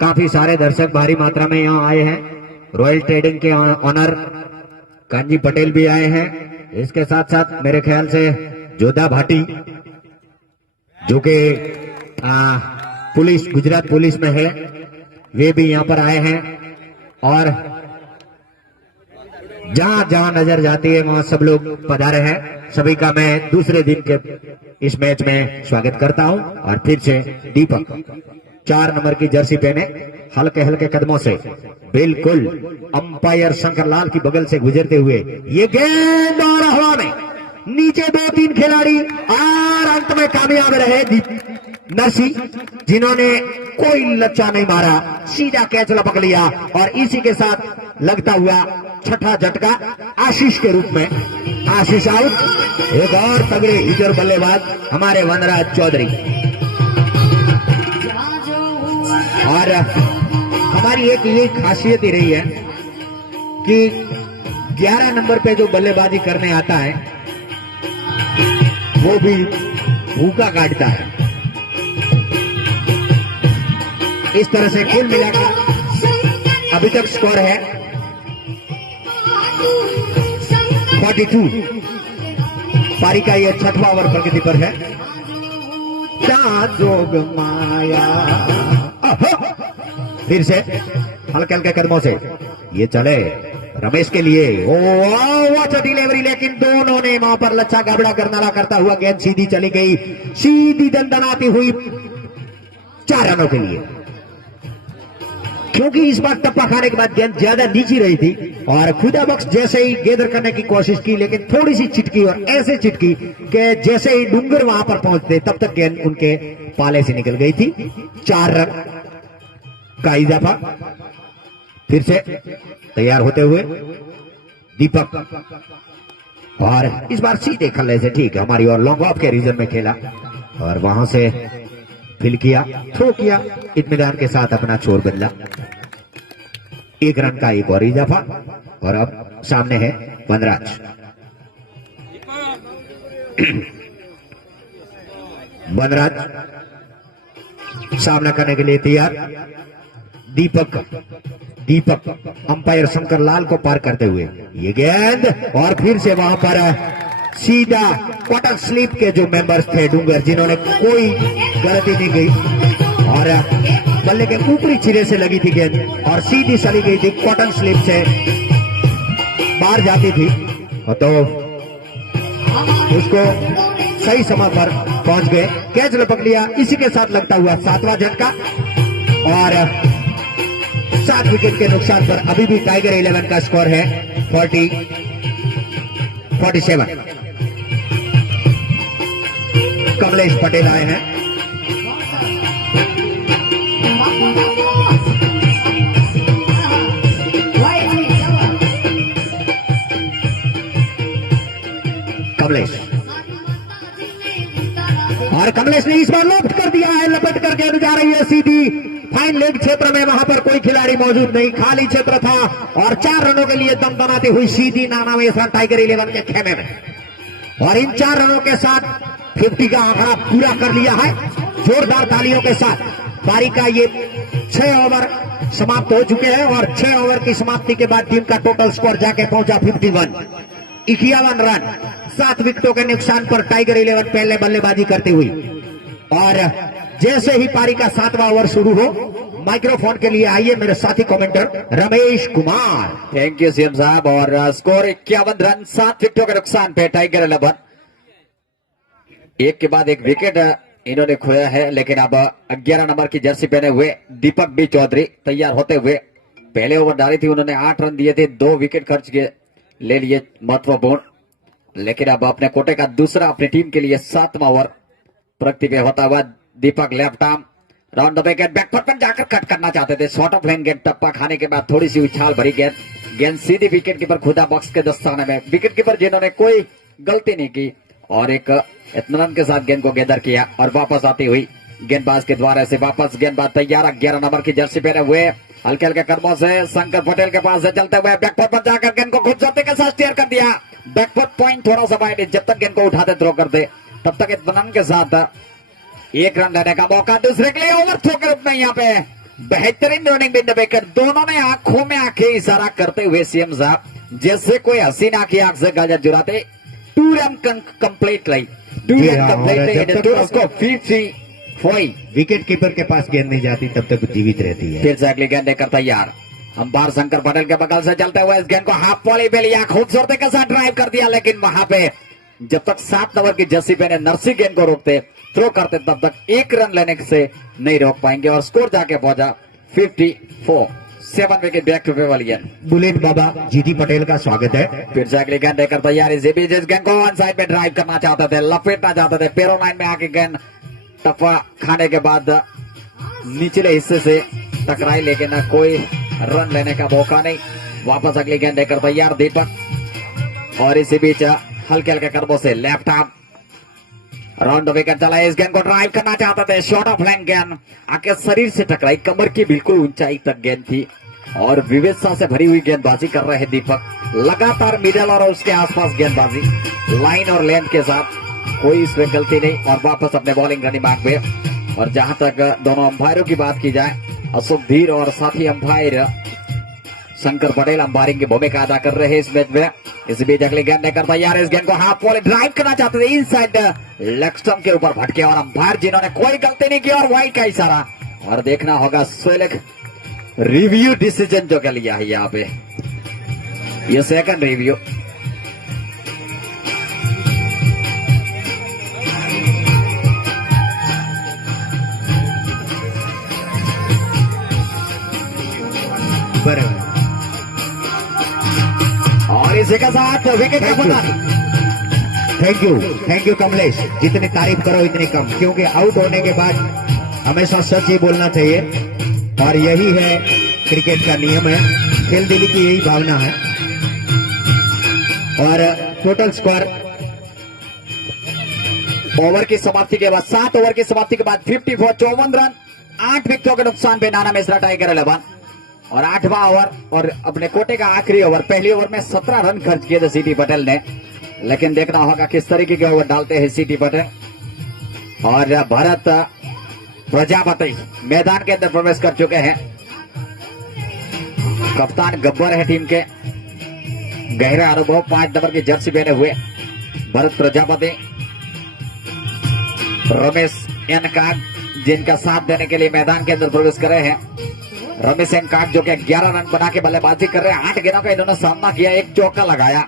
काफी सारे दर्शक भारी मात्रा में यहां आए हैं। रॉयल ट्रेडिंग के ऑनर कांजी पटेल भी आए हैं। इसके साथ साथ मेरे ख्याल से जोधा भाटी जो कि पुलिस, गुजरात पुलिस में है, वे भी यहां पर आए हैं। और जहां जहां नजर जाती है वहां सब लोग पधारे हैं। सभी का मैं दूसरे दिन के इस मैच में स्वागत करता हूं। और फिर से दीपक 4 नंबर की जर्सी पहने हल्के हल्के कदमों से बिल्कुल अंपायर शंकर लाल की बगल से गुजरते हुए ये गेंद और हवा में नीचे 2-3 खिलाड़ी और अंत में कामयाब रहे नरसी, जिन्होंने कोई लच्चा नहीं मारा, सीधा कैच लपक लिया। और इसी के साथ लगता हुआ छठा झटका आशीष के रूप में, आशीष आउट। एक और तगड़े हिटर बल्लेबाज हमारे वनराज चौधरी। और हमारी एक ये खासियत ही रही है कि 11 नंबर पे जो बल्लेबाजी करने आता है वो भी भूखा काटता है। इस तरह से कुल मिलाकर अभी तक स्कोर है 42। पारी का यह 6वां ओवर प्रगति पर है। क्या जोग माया, फिर से हल्के हल्के कदमों से ये चले रमेश के लिए। व्हाट अ डिलीवरी, लेकिन दोनों ने वहां पर लच्छा गबड़ा करनाला करता हुआ गेंद सीधी चली गई, सीधी दंदनाती हुई 4 रनों के लिए। क्योंकि इस बार टप्पा खाने के बाद गेंद ज्यादा नीची रही थी और खुदा बख्श जैसे ही गेंदर करने की कोशिश की, लेकिन थोड़ी सी चिटकी और ऐसे चिटकी कि जैसे ही डूंगर वहां पर पहुंचते तब तक गेंद उनके पाले से निकल गई थी। 4 रन का इजाफा। फिर से तैयार होते हुए दीपक, और इस बार सीधे खल्ले से ठीक हमारी और लॉन्ग ऑफ के रीजन में खेला और वहां से फिल किया, थ्रो किया, इत्मीनान के साथ अपना छोर बदला। 1 रन का एक और इजाफा। और अब सामने है वनराज। वनराज सामना करने के लिए तैयार। दीपक अंपायर शंकर लाल को पार करते हुए ये गेंद, और फिर से वहां पर सीधा क्वार्टर स्लिप के जो मेंबर्स थे डूंगर, जिन्होंने कोई गलती नहीं की और बल्ले के ऊपरी सिरे से लगी थी गेंद और सीधी चली गई थी, क्वार्टर स्लिप से बाहर जाती थी, तो उसको सही समय पर पहुंच गए, कैच लपक लिया। इसी के साथ लगता हुआ 7वां झटका और 7 विकेट के नुकसान पर अभी भी टाइगर 11 का स्कोर है 47। कमलेश पटेल आए हैं। कमलेश और कमलेश ने इस बार लॉफ्ट कर दिया है, लपट करके जा रही है सीधी फाइन लेग क्षेत्र में। वहां पर कोई खिलाड़ी मौजूद नहीं, खाली क्षेत्र था और 4 रनों के लिए दमदमाती हुई सीधी नाना मेसरा टाइगर 11 के खेमे में। और इन 4 रनों के साथ 50 का आंकड़ा पूरा कर लिया है। जोरदार तालियों के साथ पारी का ये 6 ओवर समाप्त हो चुके हैं और 6 ओवर की समाप्ति के बाद टीम का टोटल स्कोर जाके पहुंचा 51 रन। 7 विकेटों के नुकसान पर टाइगर 11 पहले बल्लेबाजी करती हुई। और जैसे ही पारी का 7वां ओवर शुरू हो, माइक्रोफोन के लिए आइए मेरे साथी commentator Ramesh Kumar. Thank you CM साहब। और स्कोर 51 रन 7 विकेटों के नुकसान पे टाइगर 11 एक के बाद एक विकेट इन्होंने खोया है। लेकिन अब 11 नंबर की जर्सी पहने हुए दीपक बी चौधरी तैयार होते हुए, पहले ओवर डाली थी उन्होंने 8 रन दिए थे, 2 विकेट खर्च के ले लिए महत्वपूर्ण। लेकिन अब अपने कोटे का दूसरा अपनी टीम के लिए 7वां ओवर प्रगति पे होता हुआ Deepak left arm round the wicket back foot पर जाकर कट करना चाहते थे। शॉर्ट ऑफ लेन गेंद टप्पा खाने के बाद थोड़ी सी उछाल भरी गेंद सीधी विकेट कीपर खुदा बॉक्स के दस्ताने में। विकेट कीपर जिन्होंने कोई गलती नहीं की और एक इत्मीनान के साथ गेंद को गेंदर किया और वापस आती हुई गेंदबाज के द्वारा से वापस गेंदबाज तैयार 11 नंबर की जर्सी पहने हुए हल्के हल्के कदमों से शंकर पटेल के पास से चलते हुए बैकफुट पर जाकर गेंद को खूबसूरती के साथ स्टीयर कर दिया। बैकफुट पॉइंट थोड़ा सा वाइड, जब तक गेंद को उठाते थ्रो करते तब तक इत्मीनान के साथ 1 रन लेने का मौका दूसरे के लिए ओवर थ्रो के रूप में यहाँ पे बेहतरीन रनिंग बिंद विकेट। दोनों ने आंखों में आंखें इशारा करते हुए सीएम साहब जैसे कोई हसीना की आंख से गाजर जुराते 2 रन कंप्लीट लाई। 2 रन कंप्लीट विकेट कीपर के पास गेंद नहीं जाती तब तक जीवित रहती है। फिर से अगली गेंद लेकर तैयार अंपायर शंकर पटेल के बगल से चलते हुए इस गेंद को हाफ वॉली पे लिया, खूबसूरती के साथ ड्राइव कर दिया। लेकिन वहां पे जब तक 7 नंबर की जर्सी पहने नरसी गेंद को रोकते थ्रो करते तब तक 1 रन लेने से नहीं रोक पाएंगे और स्कोर जाके पहुंचा 54। 7 विकेट बैक टू फेवर गेंद। बुलेट बाबा जीटी पटेल का स्वागत है। फिर से अगली गेंद लेकर तैयार इस गेंद को वन साइड पे ड्राइव करना चाहते थे, लपेटना चाहते थे, पेरो लाइन में आके गेंद टप्पा खाने के बाद निचले हिस्से से टकराई, लेकिन कोई रन लेने का मौका नहीं। वापस अगली गेंद लेकर तैयार दीपक और इसी बीच हल्के हल्के कदमों से लेफ्ट आर्म राउंड विकेट चला। इस गेंद को ड्राइव करना चाहते थे, शॉर्ट ऑफ लाइन गेंद आके शरीर से टकराई, कमर की बिल्कुल ऊंचाई तक गेंद थी और विविधता से भरी हुई गेंदबाजी कर रहे हैं दीपक। लगातार मिडल और उसके आसपास गेंदबाजी लाइन और लेंथ के साथ, कोई इसमें गलती नहीं और वापस अपने बॉलिंग रनिंग मार्ग पे। और जहां तक दोनों अंपायरों की बात की जाए, अशोक धीर और साथी अंपायर शंकर पटेल अंपायरिंग की भूमिका अदा कर रहे हैं इस मैच में। इस बीच अगली गेंद लेकर तैयार, इस गेंद को हाफ वॉली ड्राइव करना चाहते थे, इनसाइड लेग स्टंप के ऊपर भटके और अंपायर जिन्होंने कोई गलती नहीं की और वाइड का इशारा। और देखना होगा सेलेक्ट रिव्यू डिसीजन जो कर लिया है यहाँ पे, ये सेकंड रिव्यू। और इसी के साथ विकेट का पता नहीं। थैंक यू कमलेश, जितनी तारीफ करो इतनी कम, क्योंकि आउट होने के बाद हमेशा सच ही बोलना चाहिए और यही है क्रिकेट का नियम है, खेल दिली की यही भावना है। और टोटल स्कोर ओवर की समाप्ति के बाद 7 ओवर की समाप्ति के बाद 54, 54 रन 8 विकेटों के नुकसान पे नाना मिश्रा टाइगर 11 और 8वां ओवर और अपने कोटे का आखिरी ओवर। पहली ओवर में 17 रन खर्च किए थे सीटी पटेल ने, लेकिन देखना होगा किस तरीके के ओवर डालते हैं सीटी पटेल। और भरत प्रजापति मैदान के अंदर प्रवेश कर चुके हैं। कप्तान गब्बर है टीम के, गहरा अनुभव, 5 नंबर की जर्सी पहने हुए भरत प्रजापति, रमेश एन काग जिनका साथ देने के लिए मैदान के अंदर प्रवेश कर रहे हैं। रमेश एन काग जो कि 11 रन बना के बल्लेबाजी कर रहे हैं। 8 गेंदों का इन्होंने सामना किया, 1 चौका लगाया,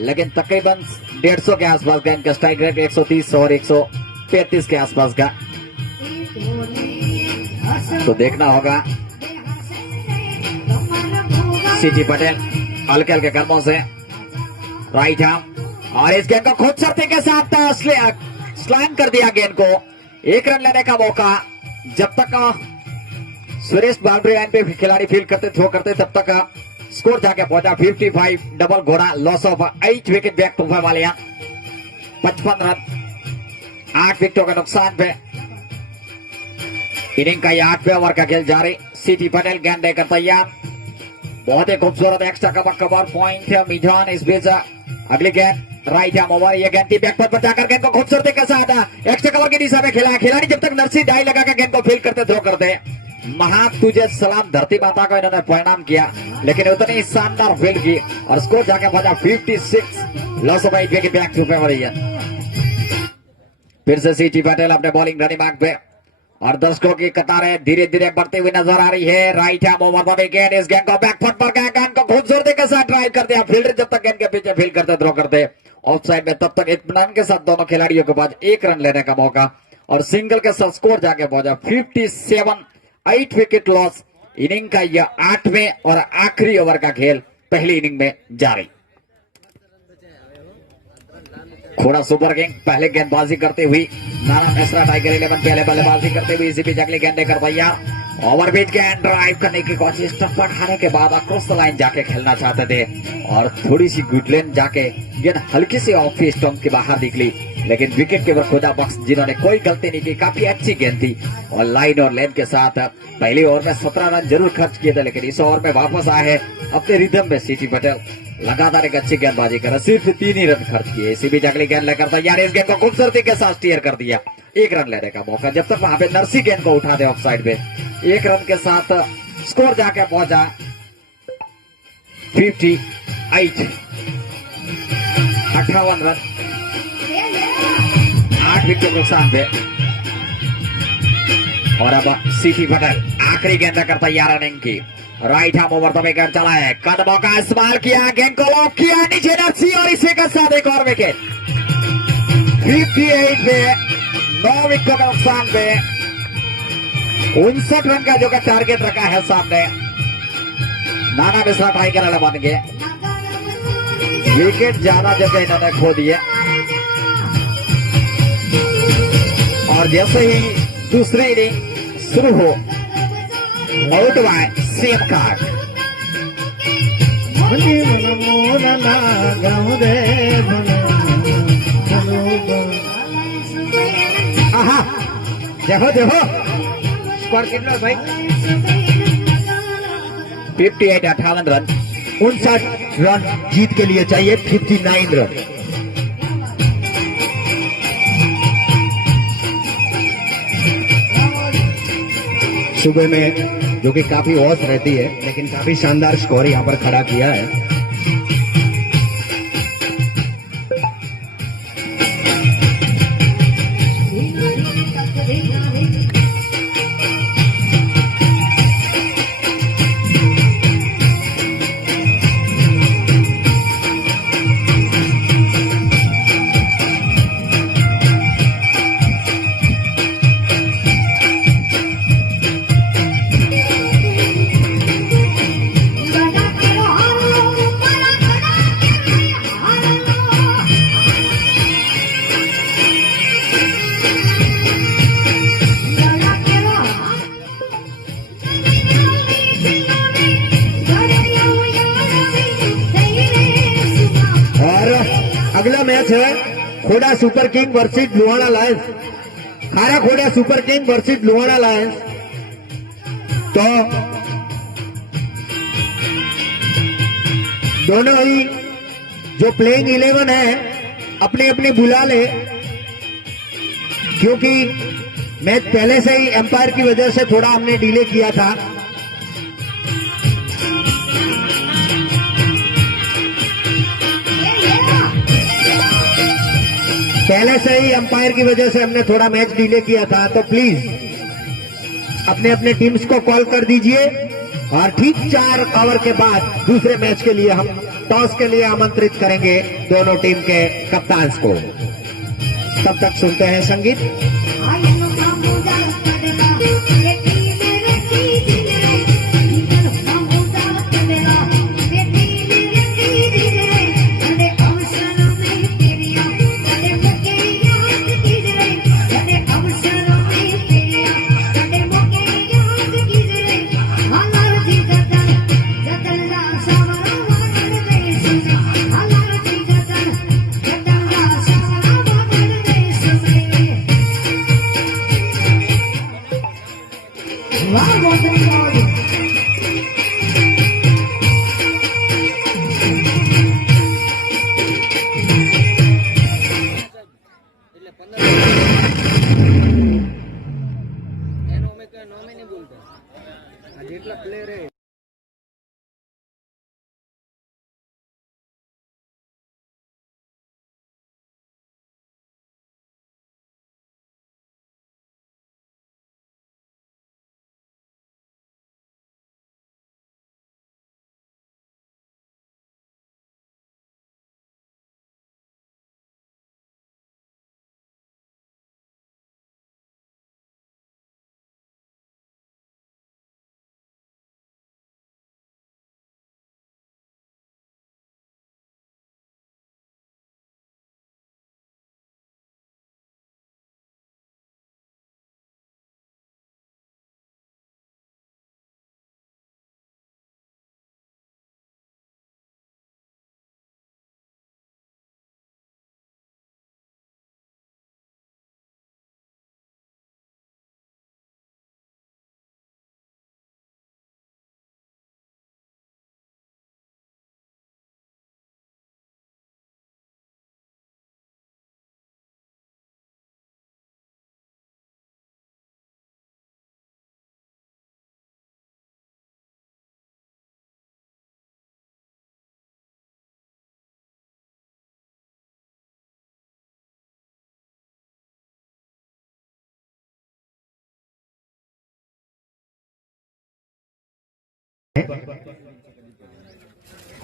लेकिन तकरीबन 150 के आसपास का इनका स्ट्राइक रेट 130 और 135 के आसपास का। तो देखना होगा सीटी पटेल हल्के हल्के कदमों से राइट आर्म और इस गेंद को खूबसूरती के साथ स्लैम कर दिया गेंद को। 1 रन लेने का मौका। जब तक सुरेश बाउंड्री लाइन पे खिलाड़ी फील्ड करते थ्रो करते तब तक स्कोर जाके पहुंचा 55। डबल घोड़ा loss of 8 wicket back to वाले 55 रन 8 विकेटों के नुकसान पे इनिंग का ये 8वें ओवर का खेल जारी। सीटी पटेल गेंद देकर तैयार। बहुत ही खूबसूरत एक्स्ट्रा कवर पॉइंट है मिजान। इस बीच अगली गेंद राइट हैम ओवर। ये गेंद बैकफुट पर जाकर गेंद को खूबसूरती के साथ एक्स्ट्रा कवर की दिशा में खेला। खिलाड़ी जब तक नर्सी डाई लगाकर गेंद को फील्ड करते थ्रो करते। महा तुझे सलाम धरती माता को इन्होंने परिणाम किया, लेकिन उतनी शानदार फील्ड की और स्कोर जाके पहुंचा 56। Loss of 8 wicket back to favour है। फिर से सीटी पटेल अपने बॉलिंग रनिंग मार्ग पे और दर्शकों की कतारें धीरे धीरे बढ़ती हुई नजर आ रही है। राइट हैम ओवर पर विकेट। इस गेंद को बैकफुट पर गया, गेंद को खूबसूरती के साथ ड्राइव करते हैं। फील्डर जब तक गेंद के पीछे फील्ड करते थ्रो करते ऑफ साइड में, तब तक इत्मीनान के साथ दोनों खिलाड़ियों के पास 1 रन लेने का मौका और सिंगल के साथ स्कोर जाके पहुंचा 57। 8 विकेट लॉस। इनिंग का यह 8वें और आखिरी ओवर का खेल पहली इनिंग में जारी। खोड़ा सुपर किंग पहले गेंदबाजी करते हुई, नाना मिश्रा टाइगर 11 पहले बल्लेबाजी करते हुए इसी बीच अगली गेंद देकर तैयार। ओवरबीट गेंद ड्राइव करने की कोशिश, टप्पा खाने के बाद अक्रॉस द लाइन जाके खेलना चाहते थे और थोड़ी सी गुड लेन जाके गेंद हल्की सी ऑफ स्टंप के बाहर निकली, लेकिन विकेट कीपर खुदा बख्श जिन्होंने कोई गलती नहीं की, काफी अच्छी गेंद थी और लाइन और लेन के साथ पहली ओवर में 17 रन जरूर खर्च किए थे, लेकिन इस ओवर में वापस आए हैं अपने रिदम में। सीटी पटेल लगातार एक अच्छी गेंदबाजी कर सिर्फ 3 ही रन खर्च किए। इसी बीच अगली गेंद लेकर तैयार। इस गेंद को खूबसूरती के साथ स्टीयर कर दिया। 1 रन लेने का मौका, जब तक वहां पे नरसी गेंद को उठा दे ऑफ साइड में। 1 रन के साथ स्कोर जाके पहुंचा 58। 58 रन 8 विकेट नुकसान पे। और अब सीटी पटेल आखिरी गेंद कर तैयार इनिंग की। राइट हैम ओवर तो विकेट चला है, कदमों का इस्तेमाल किया, गेंद को लॉक किया नीचे नरसी और इसी के साथ एक और विकेट। 58 पे 9 विकेट के नुकसान पे 59 रन का जो का टारगेट रखा है सामने। नाना मिश्रा टाइगर 11 के विकेट ज्यादा जगह इन्होंने खो दिए और जैसे ही दूसरी इनिंग शुरू हो आउट बाय सेम कार्ड। देखो देखो स्कोर कितना भाई 58 58 रन 59 रन जीत के लिए चाहिए 59 रन। सुबह में जो कि काफी औस रहती है, लेकिन काफी शानदार स्कोर यहाँ पर खड़ा किया है। अगला मैच है खोड़ा सुपर किंग वर्सेस लुहाना लायंस। खारा खोड़ा सुपर किंग वर्सेस लुहाना लायंस। तो दोनों ही जो प्लेइंग 11 है अपने अपने बुला ले, क्योंकि मैच पहले से ही एम्पायर की वजह से थोड़ा हमने डिले किया था। पहले से ही अंपायर की वजह से हमने थोड़ा मैच डिले किया था, तो प्लीज अपने अपने टीम्स को कॉल कर दीजिए और ठीक 4 ओवर के बाद दूसरे मैच के लिए हम टॉस के लिए आमंत्रित करेंगे दोनों टीम के कप्तान को। तब तक सुनते हैं संगीत।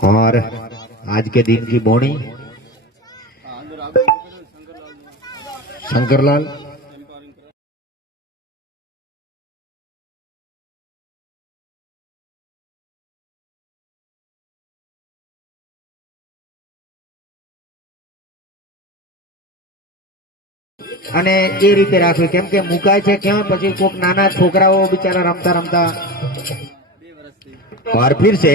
और आज के दिन की बोनी शंकरलाल અને એ રીતે રાખવી કેમ કે મુકાય છે ક્યાં પછી કોક નાના છોકરાઓ બિચારા રમતા रमता और फिर से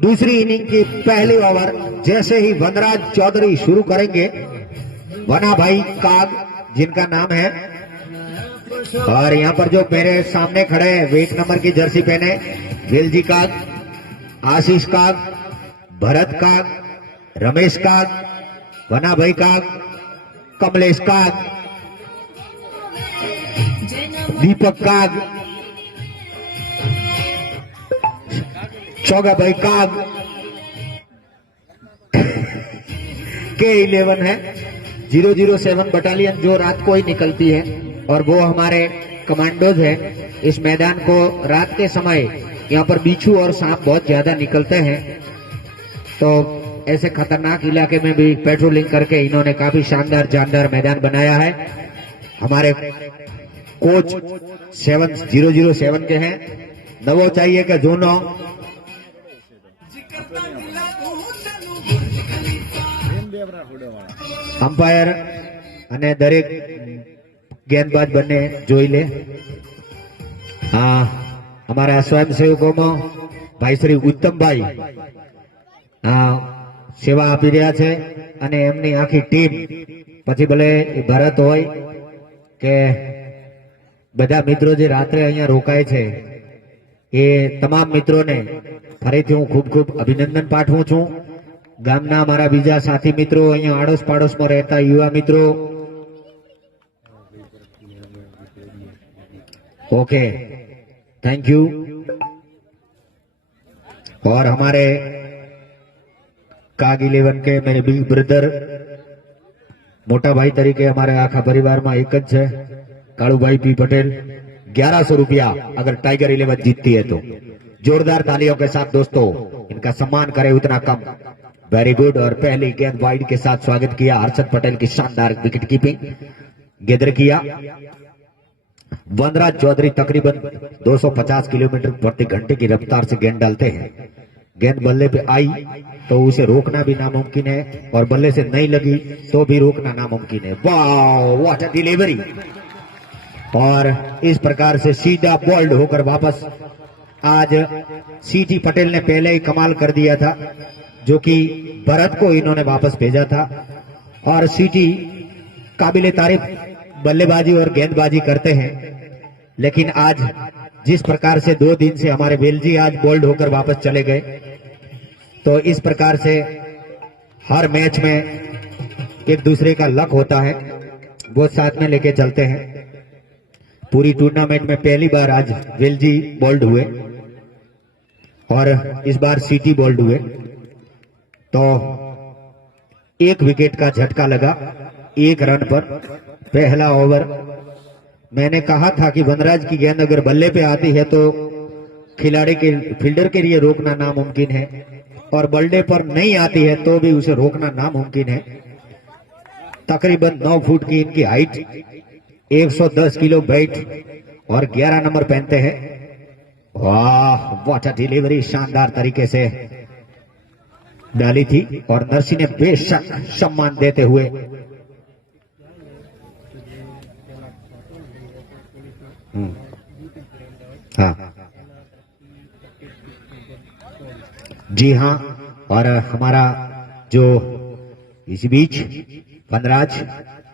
दूसरी इनिंग की पहली ओवर जैसे ही वनराज चौधरी शुरू करेंगे, वना भाई काग जिनका नाम है, और यहाँ पर जो मेरे सामने खड़े हैं 1 नंबर की जर्सी पहने वेलजी काग, आशीष काग, भरत काग, रमेश काग, वना भाई काग, कमलेश काग, दीपक काग, चौगा भाई काग के 11 है 007 बटालियन जो रात को ही निकलती है और वो हमारे कमांडोज है। इस मैदान को रात के समय यहाँ पर बिच्छू और सांप बहुत ज्यादा निकलते हैं, तो ऐसे खतरनाक इलाके में भी पेट्रोलिंग करके इन्होंने काफी शानदार जानदार मैदान बनाया है। हमारे कोच 7007 के हैं। नवो चाहिए कि जूनो अंपायर અને દરેક ગેંદબાજ બંને જોઈ લે। અમારા સ્વયંસેવકોમાં ભાઈ શ્રી ઉત્તમભાઈ સેવા આપી રહ્યા છે અને એમની આખી ટીમ, પછી ભલે ભરત હોય કે બધા મિત્રો જે રાત્રે અહીંયા રોકાય છે એ તમામ મિત્રોને ફરીથી હું ખૂબ ખૂબ અભિનંદન પાઠવું છું। ગામના મારા બીજા સાથી મિત્રો, અહીંયા આડોશ પાડોશમાં રહેતા યુવા મિત્રો, ओके थैंक यू। और हमारे काग 11 के मेरे बिग ब्रदर मोटा भाई तरीके हमारे आखा परिवार में एक ज है कालू भाई पी पटेल। 1100 रुपया अगर टाइगर 11 जीतती है तो जोरदार तालियों के साथ दोस्तों इनका सम्मान करें, उतना कम। Very good. और पहली गेंद वाइड के साथ स्वागत किया हर्षद पटेल की शानदार विकेट कीपिंग, गेंदर किया। वनराज चौधरी तकरीबन 250 किलोमीटर प्रति घंटे की रफ्तार से गेंद डालते हैं। गेंद बल्ले पे आई तो उसे रोकना भी नामुमकिन है और बल्ले से नहीं लगी तो भी रोकना नामुमकिन है। वाह व्हाट अ डिलीवरी! और इस प्रकार से सीधा बोल्ड होकर वापस आज सीटी पटेल ने पहले ही कमाल कर दिया था, जो कि भरत को इन्होंने वापस भेजा था। और सीटी काबिले तारीफ बल्लेबाजी और गेंदबाजी करते हैं, लेकिन आज जिस प्रकार से 2 दिन से हमारे वेलजी आज बोल्ड होकर वापस चले गए, तो इस प्रकार से हर मैच में एक दूसरे का लक होता है, वो साथ में लेके चलते हैं। पूरी टूर्नामेंट में पहली बार आज वेलजी बोल्ड हुए और इस बार सिटी बोल्ड हुए, तो 1 विकेट का झटका लगा 1 रन पर। पहला ओवर मैंने कहा था कि वनराज की गेंद अगर बल्ले पे आती है तो खिलाड़ी के फील्डर के लिए रोकना नामुमकिन है, और बल्ले पर नहीं आती है तो भी उसे रोकना नामुमकिन है। तकरीबन 9 फुट की इनकी हाइट, 110 किलो वेट और 11 नंबर पहनते हैं। वाह, व्हाट अ डिलीवरी, शानदार तरीके से डाली थी और नरसी ने बेशक सम्मान देते हुए हाँ जी हाँ। और हमारा जो इस बीच वनराज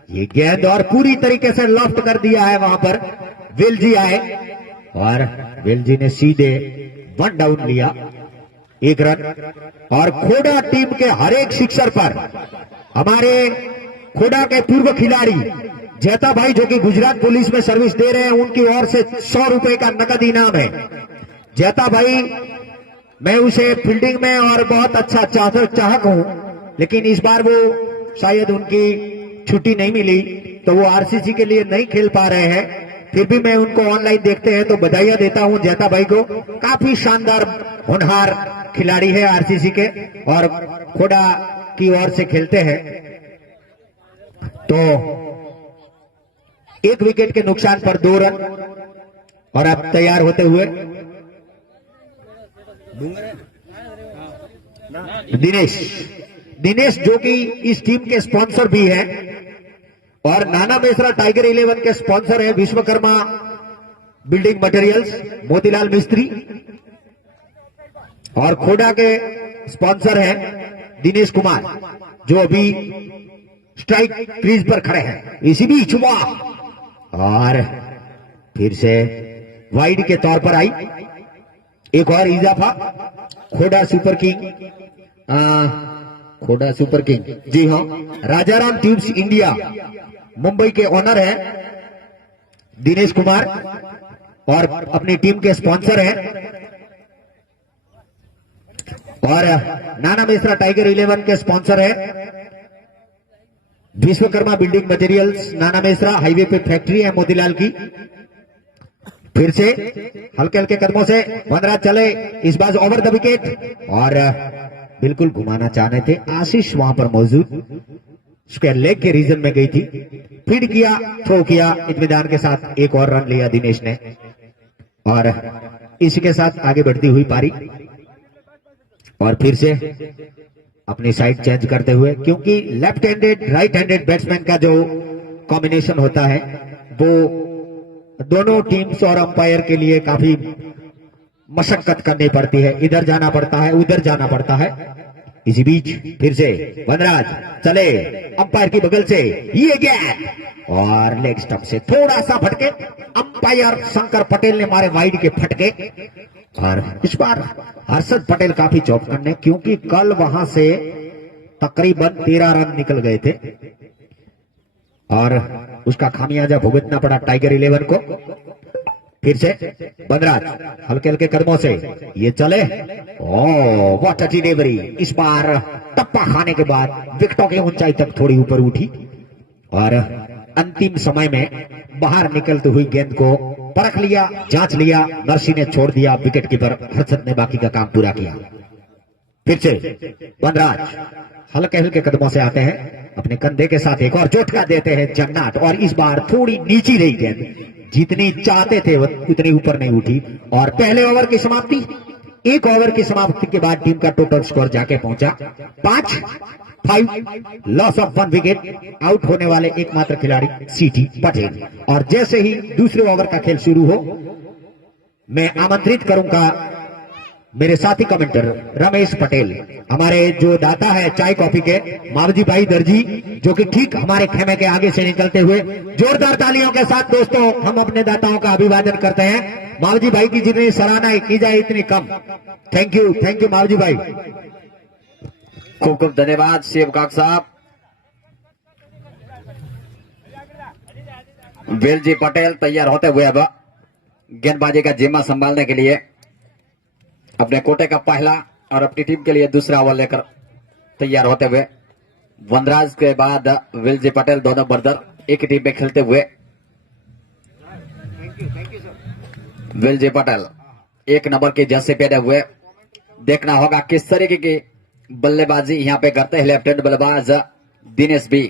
ये गेंद और पूरी तरीके से लॉफ्ट कर दिया है, वहां पर वेलजी आए और वेलजी ने सीधे 1 डाउन लिया, 1 रन। और खोड़ा टीम के हर एक सिक्सर पर हमारे खोड़ा के पूर्व खिलाड़ी जैता भाई, जो कि गुजरात पुलिस में सर्विस दे रहे हैं, उनकी ओर से 100 रुपए का नकद इनाम है। जैता भाई, मैं उसे फील्डिंग में और बहुत अच्छा चाहक हूं, लेकिन इस बार वो शायद उनकी छुट्टी नहीं मिली तो वो आरसीसी के लिए नहीं खेल पा रहे हैं। फिर भी मैं उनको ऑनलाइन देखते हैं तो बधाइयां देता हूं जैता भाई को। काफी शानदार होनहार खिलाड़ी है आरसीसी के और खोड़ा की ओर से खेलते हैं। तो 1 विकेट के नुकसान पर 2 रन। और अब तैयार होते हुए दिनेश जो कि इस टीम के स्पॉन्सर भी हैं और नाना मेसरा टाइगर 11 के स्पॉन्सर है विश्वकर्मा बिल्डिंग मटेरियल्स, मोतीलाल मिस्त्री, और खोड़ा के स्पॉन्सर है दिनेश कुमार, जो अभी स्ट्राइक क्रीज पर खड़े हैं। इसी बीच वाह, और फिर से वाइड के तौर पर आई एक और इजाफा। खोड़ा सुपर किंग, जी हाँ, राजाराम ट्यूब्स इंडिया मुंबई के ओनर है दिनेश कुमार और अपनी टीम के स्पॉन्सर हैं। और नाना मेसरा टाइगर 11 के स्पॉन्सर है विश्वकर्मा बिल्डिंग मटेरियल्स, नाना मेसरा, हाईवे पे फैक्ट्री है मोतीलाल की। फिर से हल्के हल्के कदमों से वनराज चले, इस बार ओवर द विकेट और बिल्कुल घुमाना चाहने थे आशीष वहां पर मौजूद, उसके लेग के रीजन में गई थी, फीड किया, थ्रो किया, इत्मीनान के साथ 1 और रन लिया दिनेश ने। और इसी के साथ आगे बढ़ती हुई पारी और फिर से अपनी साइड चेंज करते हुए, क्योंकि left handed right handed batsman का जो कॉम्बिनेशन होता है वो दोनों टीम्स और अंपायर के लिए काफी मशक्कत करनी पड़ती है, इधर जाना पड़ता है, उधर जाना पड़ता है। इसी बीच फिर से वनराज चले अंपायर की बगल से, ये गैप और लेग स्टंप से थोड़ा सा भटके, अंपायर शंकर पटेल ने मारे वाइड के फटके। और इस बार हर्षद पटेल काफी चौकन्ने, क्योंकि कल वहां से तकरीबन 13 रन निकल गए थे और उसका खामियाजा भुगतना पड़ा टाइगर 11 को। फिर से वनराज हल्के हल्के कदमों से ये चले, ओह व्हाट अ डिलीवरी। इस बार टप्पा खाने के बाद विकेटों की ऊंचाई तक थोड़ी ऊपर उठी और अंतिम समय में बाहर निकलती हुई गेंद को परख लिया, जांच लिया, नरसी ने छोड़ दिया विकेट कीपर, हर्षद ने बाकी का काम पूरा किया। फिर से वनराज हल्के हल्के कदमों से आते हैं, अपने कंधे के साथ एक और झटका देते हैं जन्नत, और इस बार थोड़ी नीची रही गेंद, जितनी चाहते थे उतनी ऊपर नहीं उठी। और पहले ओवर की समाप्ति, 1 ओवर की समाप्ति के बाद टीम का टोटल स्कोर जाके पहुंचा 5, लॉस ऑफ 1 विकेट। आउट होने वाले एकमात्र खिलाड़ी सीटी पटेल। और जैसे ही दूसरे ओवर का खेल शुरू हो, मैं आमंत्रित करूंगा मेरे साथी कमेंटर रमेश पटेल, हमारे जो दाता है चाय कॉफी के मावजी भाई दर्जी, जो कि ठीक हमारे खेमे के आगे से निकलते हुए जोरदार तालियों के साथ दोस्तों हम अपने दाताओं का अभिवादन करते हैं। मावजी भाई की जितनी सराहना की जाए इतनी कम। थैंक यू मावजी भाई। खूब खूब धन्यवाद शिवकाक साहब। वेलजी पटेल तैयार होते हुए अब गेंदबाजी का जिम्मा संभालने के लिए अपने कोटे का पहला और अपनी टीम के लिए दूसरा ओवर लेकर तैयार होते हुए वनराज के बाद वेलजी पटेल दोनों ब्रदर एक टीम में खेलते हुए वेलजी पटेल एक नंबर की जर्सी पहने हुए। देखना होगा किस तरीके की बल्लेबाजी यहां पे करते हैं लेफ्ट हैंड बल्लेबाज दिनेश बी।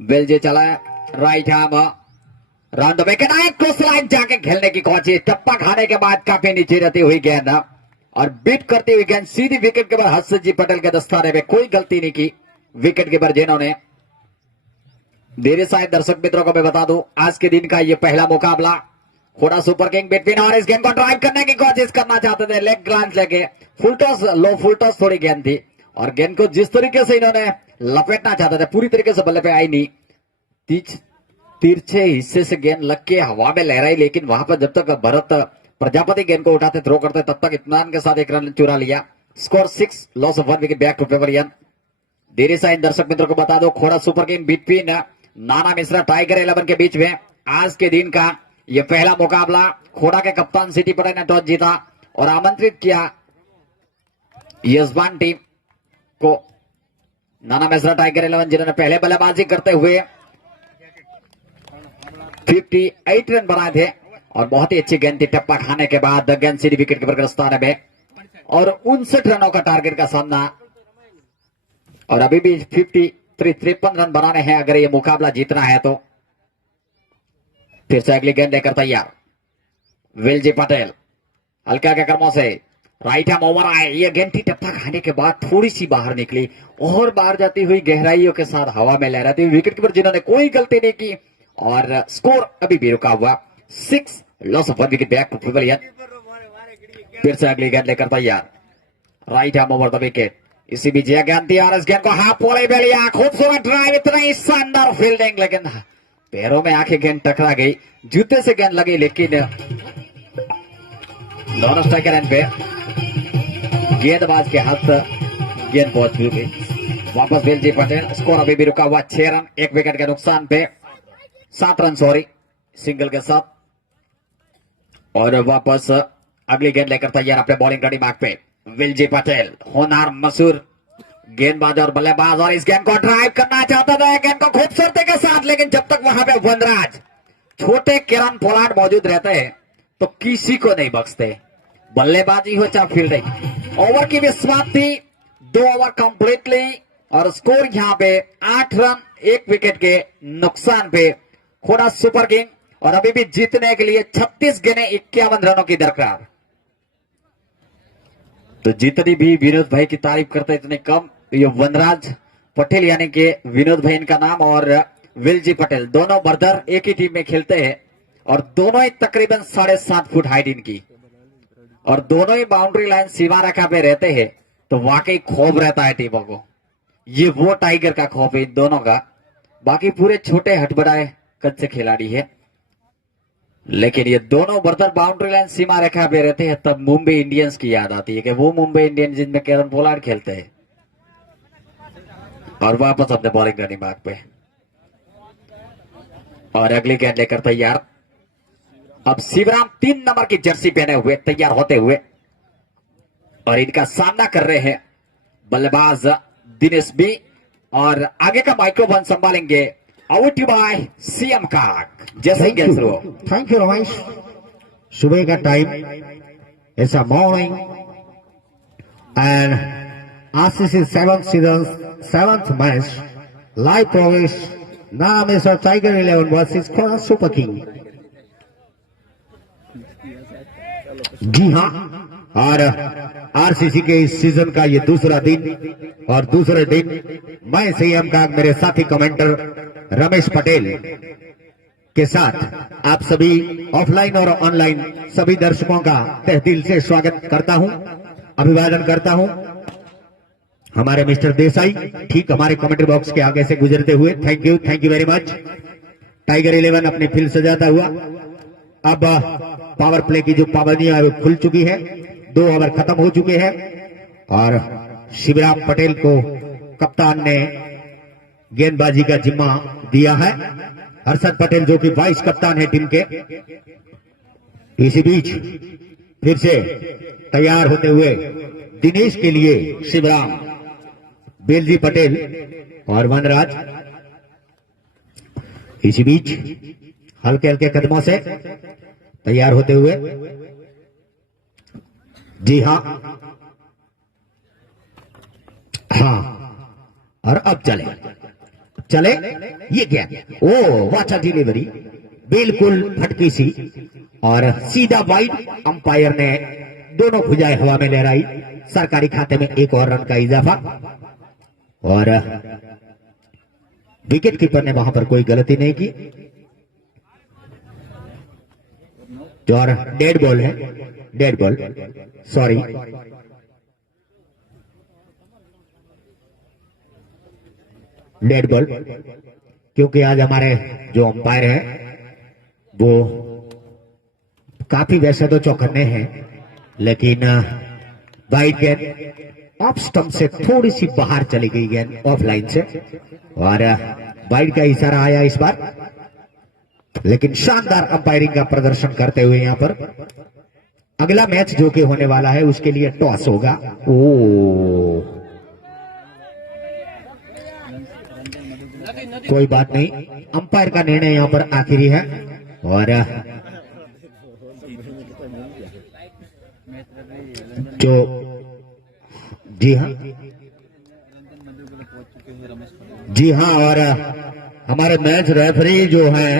वेलजी चला राइट आर्म राउंड में क्रॉस लाइन जाके खेलने की कोशिश, टप्पा खाने के बाद काफी नीचे रहती हुई गेंद और बीट करती हुई गेंद सीधी विकेट के बाद हर्षद जी पटेल के दस्ताने में कोई गलती नहीं की विकेट कीपर जिन्होंने। देरी साइड दर्शक मित्रों को मैं बता दूं आज के दिन का ये पहला मुकाबला खोड़ा सुपर किंग बिटवीन और इस गेंद को ड्राइव करने की कोशिश करना चाहते थे, लेग ग्लांस लेके फुल टॉस लो फुल टॉस थोड़ी गेंद थी और गेंद को जिस तरीके से इन्होंने लपेटना चाहते थे पूरी तरीके से बल्ले पे आई नहीं। तिरछे हिस्से से गेंद लग के हवा में लहराई, लेकिन वहां पर जब तक भरत प्रजापति गेंद को उठाते थ्रो करते तब तक इत्मीनान के साथ एक रन चुरा लिया। Score 6 loss of 1 wicket back to pavilion. देरी साइन दर्शक मित्रों को बता दो खोड़ा सुपर किंग बिटवीन नाना मिश्रा टाइगर 11 के बीच में आज के दिन का यह पहला मुकाबला। खोड़ा के कप्तान सिटी पटेल ने टॉस जीता और आमंत्रित किया यजमान टीम को नाना मिश्रा टाइगर 11 जिन्होंने पहले बल्लेबाजी करते हुए 58 रन बनाए थे और बहुत ही अच्छी गेंद थी। टप्पा खाने के बाद गेंद सीधी विकेट कीपर के दस्ताने में और 59 रनों का टारगेट का सामना और अभी भी 53 रन बनाने हैं अगर ये मुकाबला जीतना है तो। फिर से अगली गेंद लेकर तैयार वेलजी पटेल हल्का के क्रमों से राइट हैंड ओवर आए, ये गेंद थी टप्पा खाने के बाद थोड़ी सी बाहर निकली और बाहर जाती हुई गहराइयों के साथ हवा में लहराती हुई विकेट कीपर जिन्होंने कोई गलती नहीं की और स्कोर अभी भी रुका हुआ 6 loss of 1 wicket back to pavilion. फिर से अगली गेंद लेकर तैयार right hand over the wicket, इसी बीच यह गेंद थी और इस गेंद को हाफ वॉले पे लिया, खूबसूरत ड्राइव, इतना ही शानदार फील्डिंग, लेकिन पैरों में आके गेंद टकरा गई, जूते से गेंद लगी लेकिन दोनों स्ट्राइकर एंड पे गेंदबाज के हाथ गेंद पहुंच गई। वापस वेलजी पटेल, स्कोर अभी भी रुका हुआ 6 रन 1 विकेट के नुकसान पे 7 रन सिंगल के साथ। और वापस अगली गेंद लेकर तैयार अपने बॉलिंग रेडी मार्क पे वेलजी पटेल, होनार मशहूर गेंदबाज और बल्लेबाज और इस गेंद को ड्राइव करना चाहता था गेंद को खूबसूरती के साथ, लेकिन जब तक वहां पे वनराज छोटे किरण पोलार्ड मौजूद रहते हैं तो किसी को नहीं बख्शते, बल्लेबाजी हो चाहे फील्डिंग। ओवर की भी समाप्ति 2 ओवर कंप्लीटली और स्कोर यहां पे 8 रन 1 विकेट के नुकसान पे खोड़ा सुपर किंग और अभी भी जीतने के लिए 36 गेंदें 51 रनों की दरकार। तो जितनी भी विनोद भाई की तारीफ करते इतने कम, ये वनराज पटेल यानी कि विनोद भाई इनका नाम और वेलजी पटेल दोनों ब्रदर एक ही टीम में खेलते हैं और दोनों ही तकरीबन 7.5 फुट हाइट इनकी और दोनों ही बाउंड्री लाइन सीमा रेखा पे रहते हैं, तो वाकई खौफ रहता है टीमों को। ये वो टाइगर का खौफ है इन दोनों का, बाकी पूरे छोटे हटबड़ाए कद से खिलाड़ी है, लेकिन ये दोनों ब्रदर बाउंड्री लाइन सीमा रेखा पे रहते हैं तब मुंबई इंडियंस की याद आती है कि वो मुंबई इंडियंस जिनमें किरण पोलार्ड खेलते हैं। और वापस अपने बॉलिंग करनी मार्ग पे और अगली गेंद लेकर तैयार अब शिवराम 3 नंबर की जर्सी पहने हुए तैयार होते हुए और इनका सामना कर रहे हैं बल्लेबाज दिनेश बी और आगे का माइक्रोफोन संभालेंगे आउट बाय सीएम काक। जैसे ही गेंद शुरू हो। Thank you Ramesh. सुबह का time it's a morning and RCC 7th season 7th match live प्रवेश नाम है सर टाइगर 11 वर्सेस खोड़ा सुपर किंग। जी हाँ, और आरसीसी के इस सीजन का ये दूसरा दिन और दूसरे दिन मैं सीएम का मेरे साथी कमेंटर रमेश पटेल के साथ आप सभी ऑफलाइन और ऑनलाइन सभी दर्शकों का तहे दिल से स्वागत करता हूं, अभिवादन करता हूं। हमारे मिस्टर देसाई ठीक हमारे कमेंट्री बॉक्स के आगे से गुजरते हुए thank you very much. Tiger 11 अपनी फील्ड सजाता हुआ। अब पावर प्ले की जो पाबंदियां है वो खुल चुकी है, 2 ओवर खत्म हो चुके हैं और शिवराम पटेल को कप्तान ने गेंदबाजी का जिम्मा दिया है। हर्षद पटेल जो कि वाइस कप्तान है टीम के, इसी बीच फिर से तैयार होते हुए दिनेश के लिए शिवराम, बेलजी पटेल और वनराज। इसी बीच हल्के हल्के कदमों से तैयार होते हुए, जी हाँ, और अब चले ये क्या, ओ वाचा डिलीवरी बिल्कुल फटकी सी और सीधा वाइड। अंपायर ने दोनों भुजाएं हवा में लहराई। सरकारी खाते में 1 और रन का इजाफा और विकेट कीपर ने वहां पर कोई गलती नहीं की और डेड बॉल है, dead ball, sorry. Dead ball, क्योंकि आज हमारे जो अंपायर हैं वो काफी वैसे तो चौकन्ने हैं, लेकिन वाइड गेंद ऑफ स्टंप से थोड़ी सी बाहर चली गई गेंद ऑफ लाइन से और वाइड का इशारा आया इस बार। लेकिन शानदार अंपायरिंग का प्रदर्शन करते हुए यहां पर अगला मैच जो कि होने वाला है उसके लिए टॉस होगा। कोई बात नहीं, अंपायर का निर्णय यहां पर आखिरी है और जो जी हाँ और हमारे मैच रेफरी जो है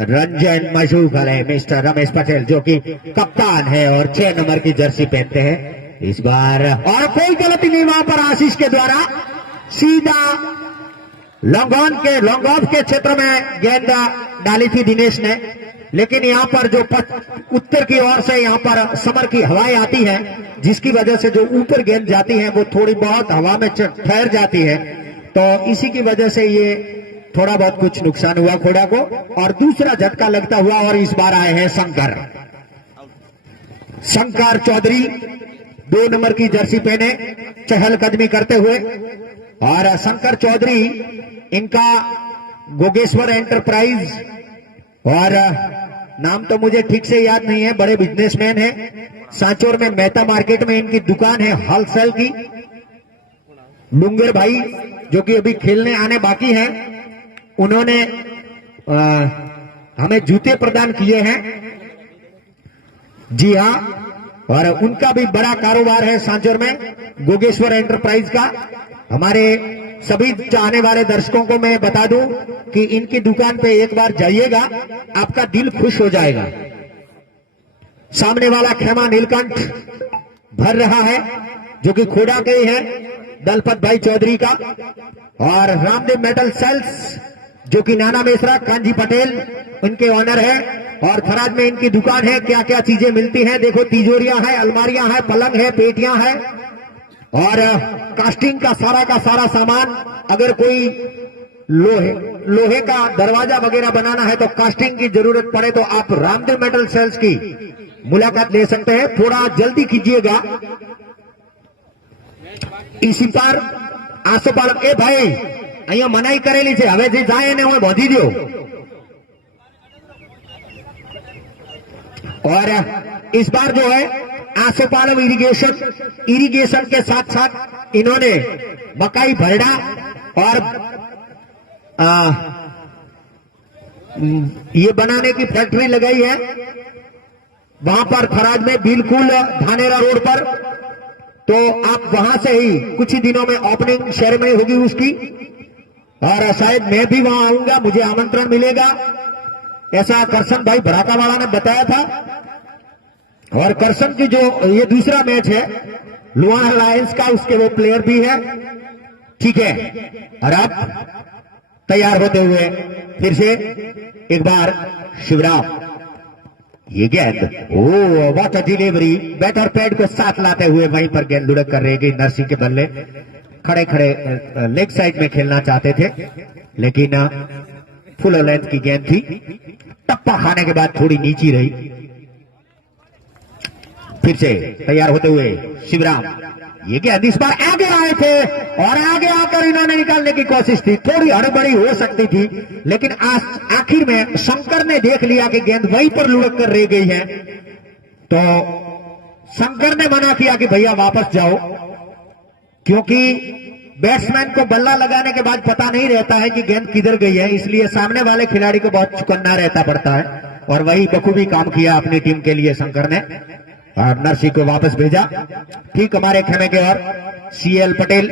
रंजन मशहूर है मिस्टर रमेश पटेल, जो कि कप्तान है और 6 नंबर की जर्सी पहनते हैं इस बार। और कोई गलती नहीं वहां पर आशीष के द्वारा, सीधा लॉन्ग ऑफ के क्षेत्र में गेंद डाली थी दिनेश ने, लेकिन यहां पर जो उत्तर की ओर से यहां पर समर की हवाएं आती हैं, जिसकी वजह से जो ऊपर गेंद जाती है वो थोड़ी बहुत हवा में ठहर जाती है, तो इसी की वजह से ये थोड़ा बहुत कुछ नुकसान हुआ खोड़ा को और दूसरा झटका लगता हुआ। और इस बार आए हैं शंकर चौधरी, 2 नंबर की जर्सी पहने चहलकदमी करते हुए। और शंकर चौधरी इनका गोगेश्वर एंटरप्राइज और नाम तो मुझे ठीक से याद नहीं है, बड़े बिजनेसमैन हैं। सांचौर में मेहता मार्केट में इनकी दुकान है होलसेल की। डूंगर भाई जो कि अभी खेलने आने बाकी हैं, उन्होंने हमें जूते प्रदान किए हैं, जी हाँ, और उनका भी बड़ा कारोबार है सांचौर में गोगेश्वर एंटरप्राइज का। हमारे सभी चाहने वाले दर्शकों को मैं बता दूं कि इनकी दुकान पे एक बार जाइएगा, आपका दिल खुश हो जाएगा। सामने वाला खेमा नीलकंठ भर रहा है जो कि खोड़ा के ही है, दलपत भाई चौधरी का। और रामदेव मेटल सेल्स जो कि नाना मिश्रा कांजी पटेल उनके ऑनर है और थराद में इनकी दुकान है। क्या क्या चीजें मिलती हैं देखो, तिजोरियां हैं, अलमारियां हैं, पलंग है, पेटियां हैं और कास्टिंग का सारा सामान। अगर कोई लोहे का दरवाजा वगैरह बनाना है तो कास्टिंग की जरूरत पड़े तो आप रामदेव मेटल सेल्स की मुलाकात ले सकते हैं। थोड़ा जल्दी कीजिएगा। इसी पर आसोपालक ए भाई અહીંયા મનાઈ કરેલી છે, હવે જે જાય એને હું બાંધી દો। और इस बार जो है आसोपालव इरिगेशन के साथ साथ इन्होंने मकाई भरडा और ये बनाने की फैक्ट्री लगाई है वहां पर थराद में, बिल्कुल धानेरा रोड पर। तो आप वहां से ही कुछ ही दिनों में ओपनिंग सेरेमनी होगी उसकी और शायद मैं भी वहां आऊंगा, मुझे आमंत्रण मिलेगा, ऐसा करसन भाई भराका वाला ने बताया था। और करसन की जो ये दूसरा मैच है लुआना लायंस का, उसके वो प्लेयर भी है, ठीक है। और अब तैयार होते हुए फिर से एक बार शिवराम, ये गेंद, oh what a delivery, bat और पैड को साथ लाते हुए वहीं पर गेंद लुढ़क कर रह गई। नरसिंह के बल्ले खड़े खड़े लेग साइड में खेलना चाहते थे, लेकिन फुल लेंथ की गेंद थी, टप्पा खाने के बाद थोड़ी नीची रही। फिर से तैयार होते हुए शिवराम, ये गेंद इस बार आगे आए थे और आगे आकर इन्होंने निकालने की कोशिश थी, थोड़ी हड़बड़ी हो सकती थी, लेकिन आखिर में शंकर ने देख लिया कि गेंद वहीं पर लुढ़क कर रह गई है, तो शंकर ने मना किया कि भैया वापस जाओ, क्योंकि बैट्समैन को बल्ला लगाने के बाद पता नहीं रहता है कि गेंद किधर गई है, इसलिए सामने वाले खिलाड़ी को बहुत चुकन्ना रहता पड़ता है, और वही बखूबी काम किया अपनी टीम के लिए शंकर ने, और नरसिंह को वापस भेजा ठीक हमारे खेमे के ओर। सीएल पटेल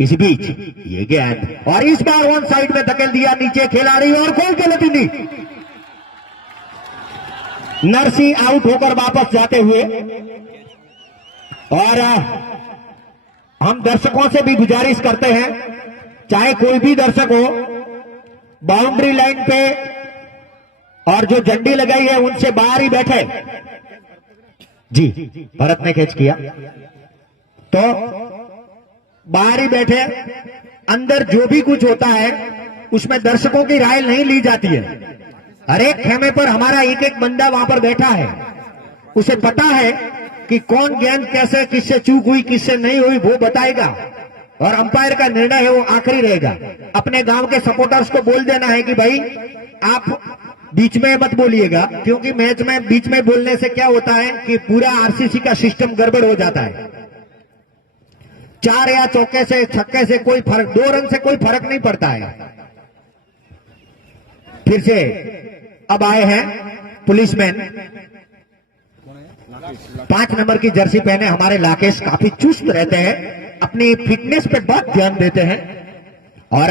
इस बीच ये गेंद, और इस बार वन साइड में धकेल दिया नीचे खिलाड़ी और कोई गलती नहीं, नरसिंह आउट होकर वापस जाते हुए। और हम दर्शकों से भी गुजारिश करते हैं, चाहे कोई भी दर्शक हो, बाउंड्री लाइन पे और जो झंडी लगाई है उनसे बाहर ही बैठे। जी भरत ने कैच किया, तो बाहर ही बैठे, अंदर जो भी कुछ होता है उसमें दर्शकों की राय नहीं ली जाती है। हर एक खेमे पर हमारा एक एक बंदा वहां पर बैठा है, उसे पता है कि कौन गेंद कैसे, किससे चूक हुई किससे नहीं हुई वो बताएगा, और अंपायर का निर्णय है वो आखिरी रहेगा। अपने गांव के सपोर्टर्स को बोल देना है कि भाई आप बीच में मत बोलिएगा, क्योंकि मैच में बीच में बोलने से क्या होता है कि पूरा आरसीसी का सिस्टम गड़बड़ हो जाता है। 4 या चौके से छक्के से कोई फर्क, 2 रन से कोई फर्क नहीं पड़ता है। फिर से अब आए हैं पुलिसमैन, 5 नंबर की जर्सी पहने हमारे लाकेश, काफी चुस्त रहते हैं, अपनी फिटनेस पे बहुत ध्यान देते हैं, और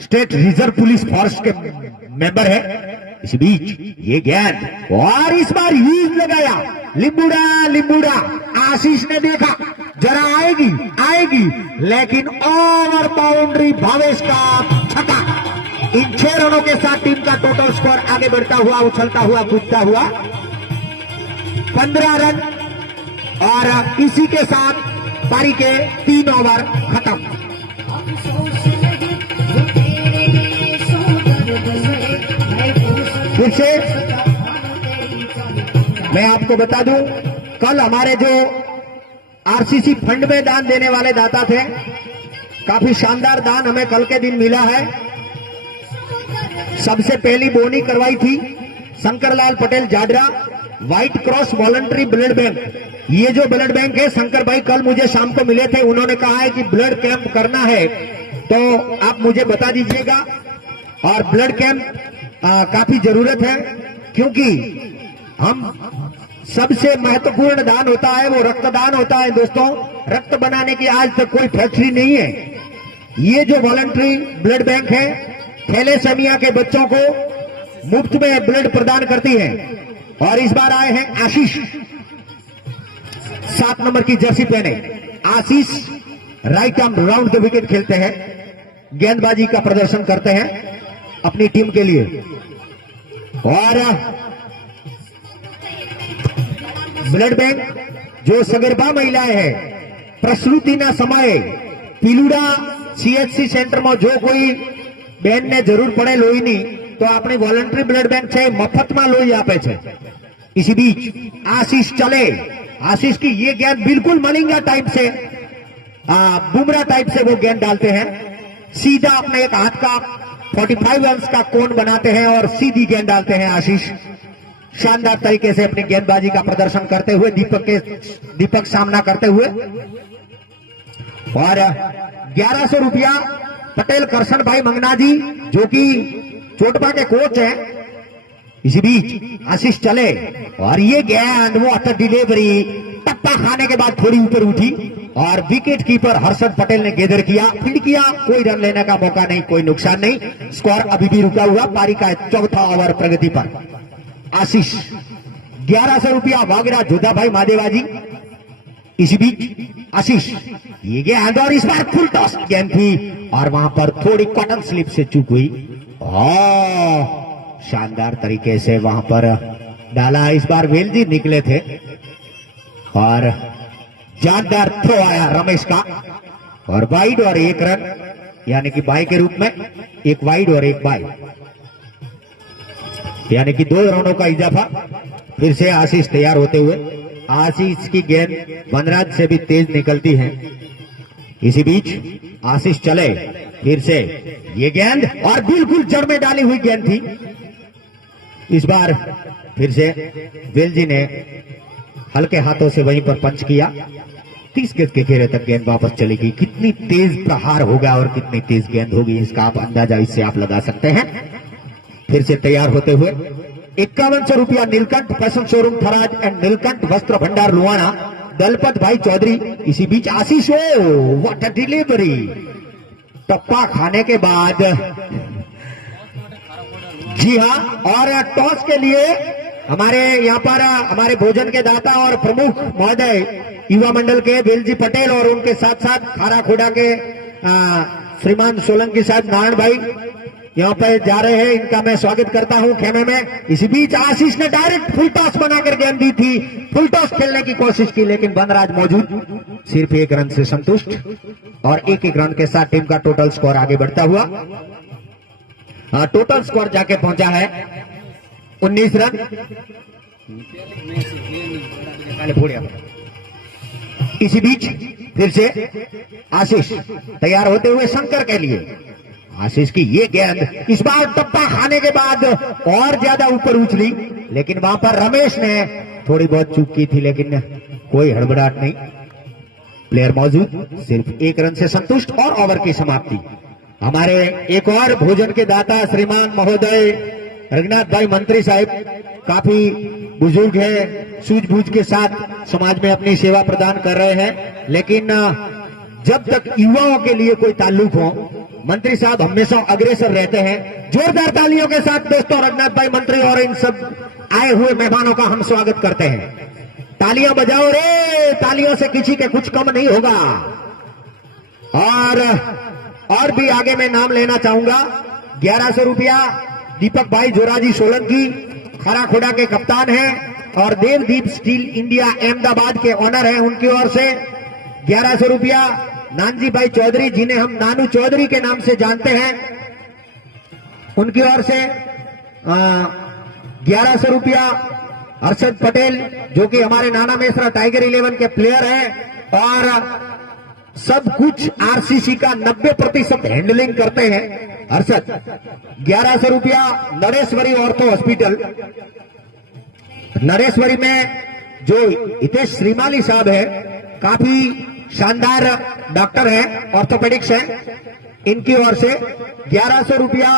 स्टेट रिजर्व पुलिस फोर्स के मेंबर है। इस बीच ये गेंद, और इस बार यूज लगाया लिम्बुड़ा, आशीष ने देखा जरा आएगी, लेकिन ओवर बाउंड्री, भावेश का छक्का। इन 6 रनों के साथ टीम का टोटल स्कोर आगे बढ़ता हुआ, उछलता हुआ, कूदता हुआ 15 रन, और इसी के साथ पारी के 3 ओवर खत्म। फिर से मैं आपको बता दूं, कल हमारे जो आरसीसी फंड में दान देने वाले दाता थे, काफी शानदार दान हमें कल के दिन मिला है। सबसे पहली बोनी करवाई थी Shankarlal Patel Jadra, white cross voluntary blood bank. ये जो ब्लड बैंक है, शंकर भाई कल मुझे शाम को मिले थे, उन्होंने कहा है कि ब्लड कैंप करना है तो आप मुझे बता दीजिएगा, और ब्लड कैंप काफी जरूरत है, क्योंकि हम सबसे महत्वपूर्ण दान होता है वो रक्तदान होता है। दोस्तों, रक्त बनाने की आज तक कोई फैक्ट्री नहीं है। ये जो वॉलंटरी ब्लड बैंक है, थैलेसेमिया के बच्चों को मुफ्त में ब्लड प्रदान करती है। और इस बार आए हैं आशीष, 7 नंबर की जर्सी पहने। Ashish right arm round the wicket खेलते हैं, गेंदबाजी का प्रदर्शन करते हैं अपनी टीम के लिए। और ब्लड बैंक जो सगर्भा महिलाएं है, प्रसूति ना समय पीलुड़ा सीएचसी सेंटर में जो कोई બેન ને જરૂર પડે લોહીની તો આપણે વોલન્ટરી બ્લડ બેંક છે મફતમાં લોહી આપે છે। इसी बीच आशीष चले, आशीष की ये गेंद बिल्कुल मलिंगा टाइप से, बुमराह टाइप से वो गेंद डालते हैं, सीधा अपने एक हाथ का 45 अंश का कोण बनाते हैं और सीधी गेंद डालते हैं आशीष। शानदार तरीके से अपनी गेंदबाजी का प्रदर्शन करते हुए दीपक सामना करते हुए। और 1100 रुपया पटेल करशन भाई मंगना जी, जो कि चोटपा के कोच हैं। इसी बीच आशीष चले और ये गेंद वो डिलीवरी टप्पा खाने के बाद थोड़ी ऊपर उठी और विकेट कीपर हर्षद पटेल ने गेदर किया, फील्ड किया, कोई रन लेने का मौका नहीं, कोई नुकसान नहीं। स्कोर अभी भी रुका हुआ, पारी का 4था ओवर प्रगति पर। आशीष 1100 रुपया वागरा जोधा भाई मादेवाजी, इसी बीच आशीष ये गेंद और इस बार फुल टॉस गेंद थी और वहां पर थोड़ी कॉटन स्लिप से चूक हुई। शानदार तरीके से वहां पर डाला। इस बार वेलजी निकले थे और जानदार थ्रो आया रमेश का और वाइड और 1 रन, यानी कि बाई के रूप में 1 वाइड और 1 बाई, यानी कि 2 रनों का इजाफा। फिर से आशीष तैयार होते हुए। आशीष की गेंद वनराज से भी तेज निकलती है। इसी बीच आशीष चले, फिर से ये गेंद और बिल्कुल जड़ में डाली हुई गेंद थी। इस बार फिर से वेलजी ने हल्के हाथों से वहीं पर पंच किया। 30 गज के घेरे तक गेंद वापस चलेगी। कितनी तेज प्रहार होगा और कितनी तेज गेंद होगी इसका आप अंदाजा इससे आप लगा सकते हैं। फिर से तैयार होते हुए 5100 रुपया नीलकंठ फैशन शोरूम थराज एंड नीलकंठ वस्त्र भंडार लुहाना, दलपत भाई चौधरी। इसी बीच आशीष, व्हाट अ डिलीवरी। टप्पा खाने के बाद, जी हां, और टॉस के लिए हमारे यहाँ पर हमारे भोजन के दाता और प्रमुख महोदय युवा मंडल के वेलजी पटेल और उनके साथ साथ खारा खोड़ा के श्रीमान सोलंकी साहब नारायण भाई यहाँ पे जा रहे हैं। इनका मैं स्वागत करता हूं खेमे में। इसी बीच आशीष ने डायरेक्ट फुल टॉस बनाकर गेंद दी थी। फुल टॉस खेलने की कोशिश की लेकिन वनराज मौजूद, सिर्फ 1 रन से संतुष्ट और 1-1 रन के साथ टीम का टोटल स्कोर आगे बढ़ता हुआ। टोटल स्कोर जाके पहुंचा है 19 रन। इसी बीच फिर से आशीष तैयार होते हुए शंकर के लिए। आशीष की ये गेंद इस बार टप्पा खाने के बाद और ज्यादा ऊपर उछली, लेकिन वहां पर रमेश ने थोड़ी बहुत चूक की थी, लेकिन कोई हड़बड़ाहट नहीं। प्लेयर मौजूद, सिर्फ 1 रन से संतुष्ट और ओवर की समाप्ति। हमारे एक और भोजन के दाता श्रीमान महोदय रघुनाथ भाई मंत्री साहब काफी बुजुर्ग है, सूझबूझ के साथ समाज में अपनी सेवा प्रदान कर रहे हैं, लेकिन जब तक युवाओं के लिए कोई ताल्लुक हो, मंत्री साहब हमेशा अग्रसर रहते हैं। जोरदार तालियों के साथ दोस्तों रघुनाथ भाई मंत्री और इन सब आए हुए मेहमानों का हम स्वागत करते हैं। तालियां बजाओ रे, तालियों से किसी के कुछ कम नहीं होगा। और भी आगे मैं नाम लेना चाहूंगा। 1100 रुपया दीपक भाई जोराजी सोलंकी खरा खोड़ा के कप्तान हैं और देवदीप स्टील इंडिया अहमदाबाद के ऑनर हैं, उनकी ओर से 1100 रुपया नानजी भाई चौधरी, जिन्हें हम नानू चौधरी के नाम से जानते हैं, उनकी ओर से 1100 रुपया हर्षद पटेल जो कि हमारे नाना मेसरा टाइगर 11 के प्लेयर हैं और सब कुछ आरसीसी का 90% हैंडलिंग करते हैं। हर्षद 1100 रुपया नरेश्वरी ऑर्थो हॉस्पिटल, नरेश्वरी में जो हितेश श्रीमाली साहब है, काफी शानदार डॉक्टर हैं, ऑर्थोपेडिक्स हैं, इनकी ओर से 1100 रुपया।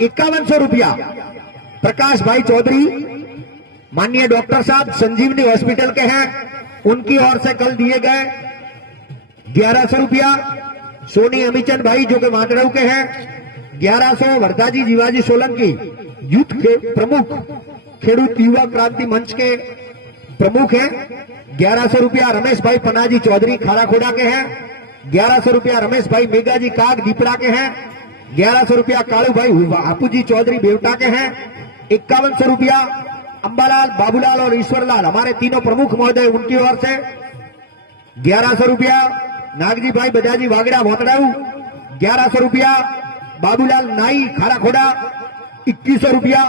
5100 रुपया प्रकाश भाई चौधरी, माननीय डॉक्टर साहब संजीवनी हॉस्पिटल के हैं, उनकी ओर से कल दिए गए 1100 रुपया। सोनी अमीचंद भाई जो कि मातड़ाऊ के हैं 1100। वरदाजी जीवाजी सोलंकी यूथ के प्रमुख, खेडूत युवा क्रांति मंच के प्रमुख हैं, 1100 रुपया। रमेश भाई पनाजी चौधरी खारा खोड़ा के हैं 1100 रुपया। रमेश भाई मेगाजी काग दीपड़ा के हैं 1100 रुपया। कालू भाई हापूजी चौधरी बेवटा के हैं 5100 रुपया। अंबालाल, बाबूलाल और ईश्वरलाल हमारे तीनों प्रमुख महोदय, उनकी ओर से 1100 रुपया। नागजी भाई बजाजी वागड़ा भोतड़ाऊ 1100 रुपया। बाबूलाल नाई खारा खोड़ा 2100 रुपया।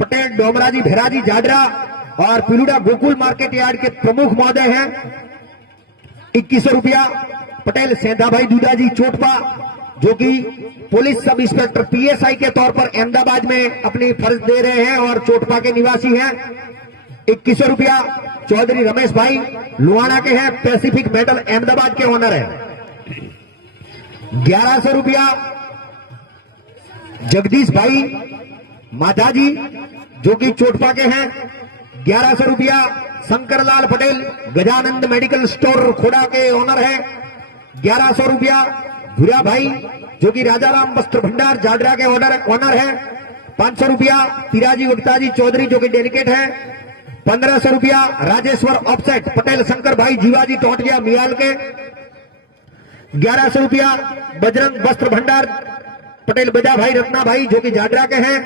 पटेल डोमराजी भेराजी जाडरा और पिलुड़ा गोकुल मार्केट यार्ड के प्रमुख महोदय हैं 2100 रुपया। पटेल सेंधा भाई दूधाजी चोटपा जो कि पुलिस सब इंस्पेक्टर पीएसआई के तौर पर अहमदाबाद में अपनी फर्ज दे रहे हैं और चोटपा के निवासी हैं 2100 रुपया। चौधरी रमेश भाई लुहाना के हैं, पैसिफिक मेटल अहमदाबाद के ओनर हैं 1100 रुपया। जगदीश भाई माधाजी जो कि चोटपा के हैं 1100 रुपया। शंकरलाल पटेल गजानंद मेडिकल स्टोर खोड़ा के ओनर हैं 1100 रुपया। भूरा भाई जो कि राजाराम वस्त्र भंडार जाडरा के ओनर हैं 500 रुपया। पिराजी वक्ताजी चौधरी जो कि डेलीकेट हैं 1500 रुपया राजेश्वर ऑफसेट पटेल शंकर भाई जीवाजी टोटलिया मियाल के। 1100 रुपया बजरंग वस्त्र भंडार पटेल बजा भाई रत्ना भाई जो कि जाडरा के हैं।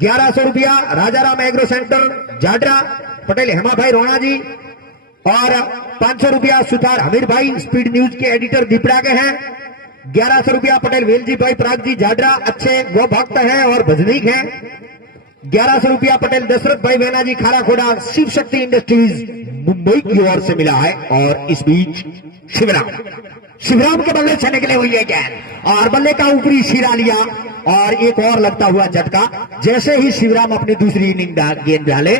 1100 रुपया राजाराम एग्रो सेंटर जाडरा पटेल हेमा भाई रोना जी। और 500 रुपया सुतार हमीर भाई स्पीड न्यूज के एडिटर दीपड़ा के हैं। 1100 रुपया पटेल वेलजी भाई प्राग जी जाडरा अच्छे गो भक्त हैं और भजनीक हैं। 1100 रुपया पटेल दशरथ भाई वेना जी खारा खोड़ा शिव शक्ति इंडस्ट्रीज मुंबई की ओर से मिला है। और इस बीच शिवराम के बल्ले चलने के लिए हुई है गेंद और बल्ले का ऊपरी सिरा लिया और एक और लगता हुआ झटका जैसे ही शिवराम अपनी दूसरी इनिंग गेंद डाले।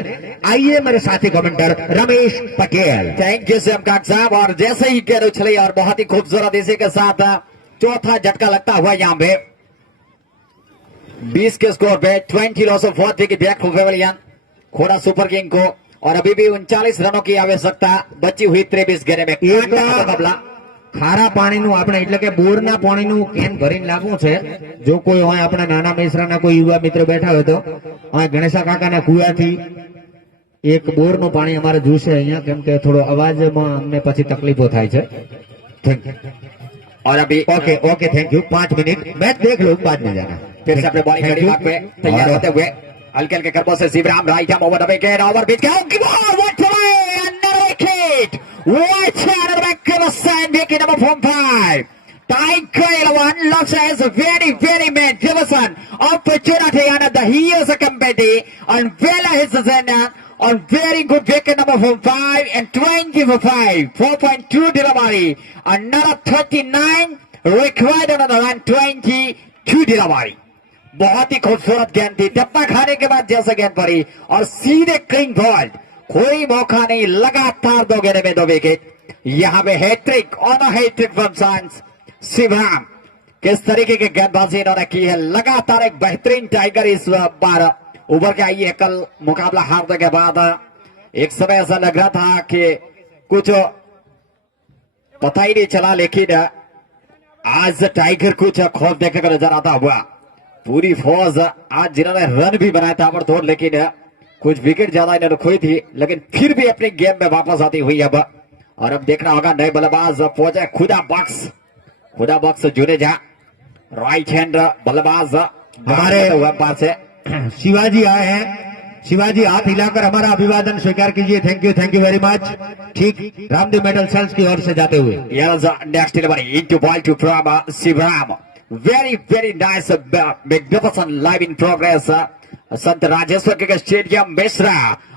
आइए मेरे साथी commentator Ramesh Patel. Thank you Sam काक साहब। और जैसे ही गेंद उछली और बहुत ही खूबसूरत इसी के साथ चौथा झटका लगता हुआ यहाँ पे 20 के स्कोर पे 20 loss of 4 wicket back to pavilion Khoda Super King को। और अभी भी 39 रनों की आवश्यकता बची हुई 23 घेरे में एक मुकाबला खारा पाણીનું આપણે એટલે કે બોરના પાણીનું કેન ભરીને લાગવું છે। જો કોઈ હોય આપણા નાના મેસરાના કોઈ યુવા મિત્ર બેઠા હોય તો અહીં ગણેશા કાકાના કુવાથી એક બોરનું પાણી અમારે જોશે અહીંયા કેમ કે થોડો અવાજમાં અમને પછી તકલીફો થાય છે। Thank you. और अभी okay okay thank you. 5 minute match देख लो बाद में जाना। फिर से अपने bowling Thank ready you। Mark पे तैयार होते हुए हल्के हल्के कर्मों से Shivram right arm over the wicket over बीच का what another wicket what another wicket was sand wicket number 45 Tiger 11 looks as very magnificent opportunity and he is a competitor and well his on very good wicket number 5 and 20 for 5 4.2 delivery another 39 required another run 22 delivery। बहुत ही खूबसूरत गेंद थी डब्बा खाने के बाद जैसे गेंद पड़ी और सीधे क्लीन बॉल्ड कोई मौका नहीं लगातार 2 गेंदे में 2 विकेट। यहाँ पे हैट्रिक ऑन हैट्रिक फ्रॉम साइंस शिवराम किस तरीके की गेंदबाजी इन्होंने की है लगातार एक बेहतरीन टाइगर इस बार उभर के आई है। कल मुकाबला हारने के बाद एक समय ऐसा लग रहा था कि कुछ पता ही नहीं चला लेकिन आज टाइगर कुछ खौफ देखने को नजर आता हुआ। पूरी फौज आज जिन्होंने रन भी बनाया था ताबड़तोड़ लेकिन कुछ विकेट ज्यादा इन्होंने खोई थी लेकिन फिर भी अपनी गेम में वापस आती हुई अब। और अब देखना होगा नए बल्लेबाज पहुंचे खुदा बक्स जुनेजा राइट हैंड बल्लेबाज हमारे हुआ पार से शिवाजी आए हैं। शिवाजी हाथ हिलाकर हमारा अभिवादन स्वीकार कीजिए। Thank you very much. ठीक रामदेव मेडल सेल्स की ओर से जाते हुए next delivery into ball two from Shivram very nice magnificent live in progress Sant Rajeswar Cricket Stadium Mesra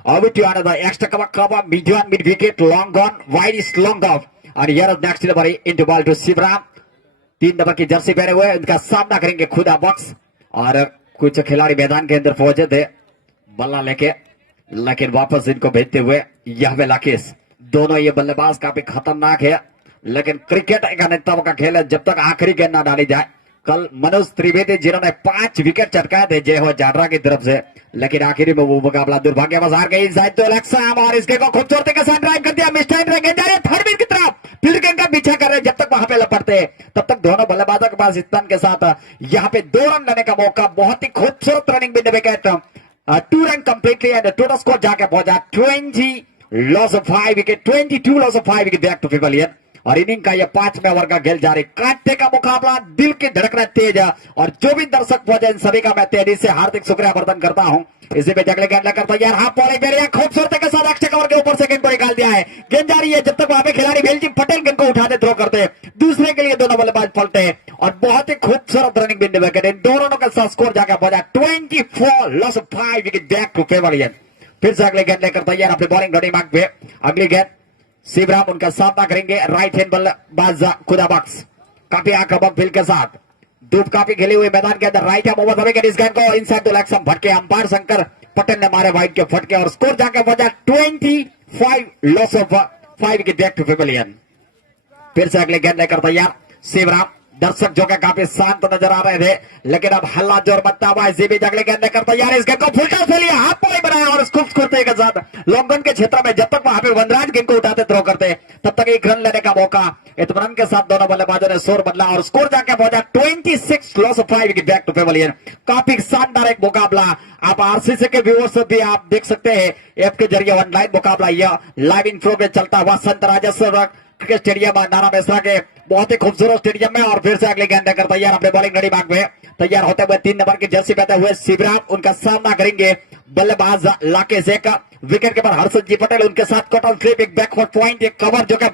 over to another extra cover mid wicket long gone wide is long off and here is next delivery into ball to Shivaram 3 number की jersey पहने हुए उनका सामना करेंगे खुदा box और कुछ खिलाड़ी मैदान के अंदर पहुंचे थे बल्ला लेके लेकिन वापस इनको भेजते हुए यहाँ पे लाकेश दोनों ये बल्लेबाज काफी खतरनाक है लेकिन क्रिकेट एक अनिश्चितता का खेल है जब तक आखिरी गेंद ना डाली जाए। कल मनोज त्रिवेदी जिन्होंने 5 विकेट चटकाए थे जय हो जाडरा की तरफ से लेकिन आखिरी में वो मुकाबला दुर्भाग्यवश हार गई। और इसके को खूबसूरती के साथ ड्राइव कर दिया मिस्टर थर्ड विकेट की तरफ फील्ड गेंद का पीछा कर रहे जब तक वहां पे लपटते तब तक दोनों बल्लेबाजों के पास स्पिन के साथ यहाँ पे 2 रन लेने का मौका। बहुत ही खूबसूरत running with wicket 2 run completely and total score जाके पहुंचा 20 loss of 5 wicket 22 loss of 5 wicket back to pavilion. और इनिंग का यह 5वें ओवर का खेल जारी काटने का मुकाबला दिल की धड़कन तेज और जो भी दर्शक पहुंचे इन सभी का मैं तेजी से हार्दिक शुक्रिया वर्धन करता हूं। इसी पे जगले गेंद लेकर तैयार हाफ बॉलिंग मेरे खूबसूरती के साथ अक्षय कवर के ऊपर से गेंद को निकाल दिया है। गेंद जारी है जब तक वहां पे खिलाड़ी वेलजी पटेल गेंद को उठाते थ्रो करते दूसरे के लिए दोनों बल्लेबाज पलटे और बहुत ही खूबसूरत रनिंग बिंदु विकेट इन दोनों के साथ स्कोर जाकर पहुंचा 24 loss of 5 wicket back to pavilion. फिर से अगले गेंद लेकर तैयार अपने बॉलिंग रेडी मार्क पे अगली गेंद शिवराम उनका सामना करेंगे राइट हैंड बल्लेबाज खुदा बक्स काफी आक्रामक फील्ड के साथ धूप काफी खेले हुए मैदान के अंदर right hand over the wicket इस गेंद को इनसाइड द लेग स्टंप फटके अंपायर शंकर पटेल ने मारे वाइड के फटके और स्कोर जाकर पहुंचा 25 loss of 5 wicket back to pavilion. फिर से अगले गेंद लेकर तैयार शिवराम दर्शक जो कि काफी शांत नजर आ रहे थे, लेकिन अब हल्ला जोर बनता हुआ इसी बीच अगले गेंद कर तैयार है। इस गेंद को फुलटॉस से लिया, हाफ पॉइंट बनाया और खूबसूरती के साथ लॉन्गन के क्षेत्र में जब तक वहां पे वनराज गेंद को उठाते थ्रो करते तब तक एक रन लेने का मौका इत्मीनान के साथ दोनों बल्लेबाजों ने शोर बदला और स्कोर जाके पहुंचा 26 लॉस ऑफ 5 की बैक टू पेविलियन। काफी शानदार एक मुकाबला। आप आरसीसी के व्यूअर्स भी आप देख सकते हैं ऐप के जरिए ऑनलाइन मुकाबला यह लाइव इन प्रोग्रेस चलता हुआ संत राजेश्वर क्रिकेट स्टेडियम नाना मेसरा के बहुत ही खूबसूरत स्टेडियम में। और फिर से अगली गेंद कर तैयार अपने बॉलिंग रेडी बाग में तैयार होते हुए 3 नंबर की जर्सी पहनते हुए शिवराम उनका सामना करेंगे बल्लेबाज लाकेश एक विकेट कीपर हर्षद जी पटेल उनके साथ कट ऑफ स्लिप एक बैकवर्ड पॉइंट एक कवर जो कि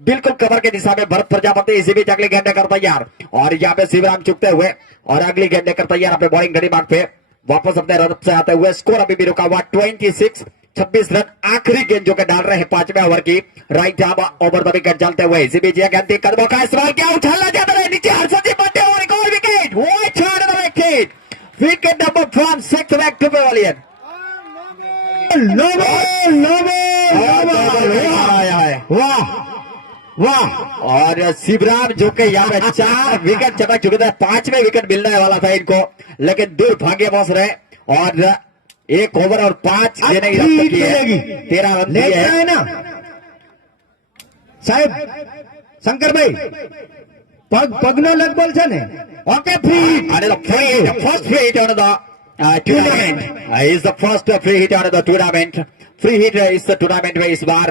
बिल्कुल कवर के दिशा में भरत प्रजापति इसी बीच अगली गेंद कर तैयार और यहाँ पे शिवराम चुकते हुए और अगली गेंद कर तैयार अपने बॉलिंग रेडी बाग पे वापस अपने रन से आते हुए स्कोर अभी भी रुका हुआ 26 रन। आखिरी गेंद जो कि डाल रहे हैं 5वें ओवर की right arm over the wicket चलते हुए इसी बीच यह गेंद कदमों का इस्तेमाल किया उछाला जाता है नीचे हर्षद जी पटेल और एक और wicket wicket number from 6 back to pavilion. वाह वाह और शिवराम जो कि यहाँ पे 4 विकेट चटक चुके थे, 5वें विकेट मिलने वाला था इनको, लेकिन दुर्भाग्यवश रहे और 1 ओवर और 5 देने की 13 रन दिए हैं ना સાહેબ શંકરભાઈ પગનો લગબલ છે ને okay free and the first free hit on the tournament is the first free hit on the tournament. Free hit is the tournament में इस बार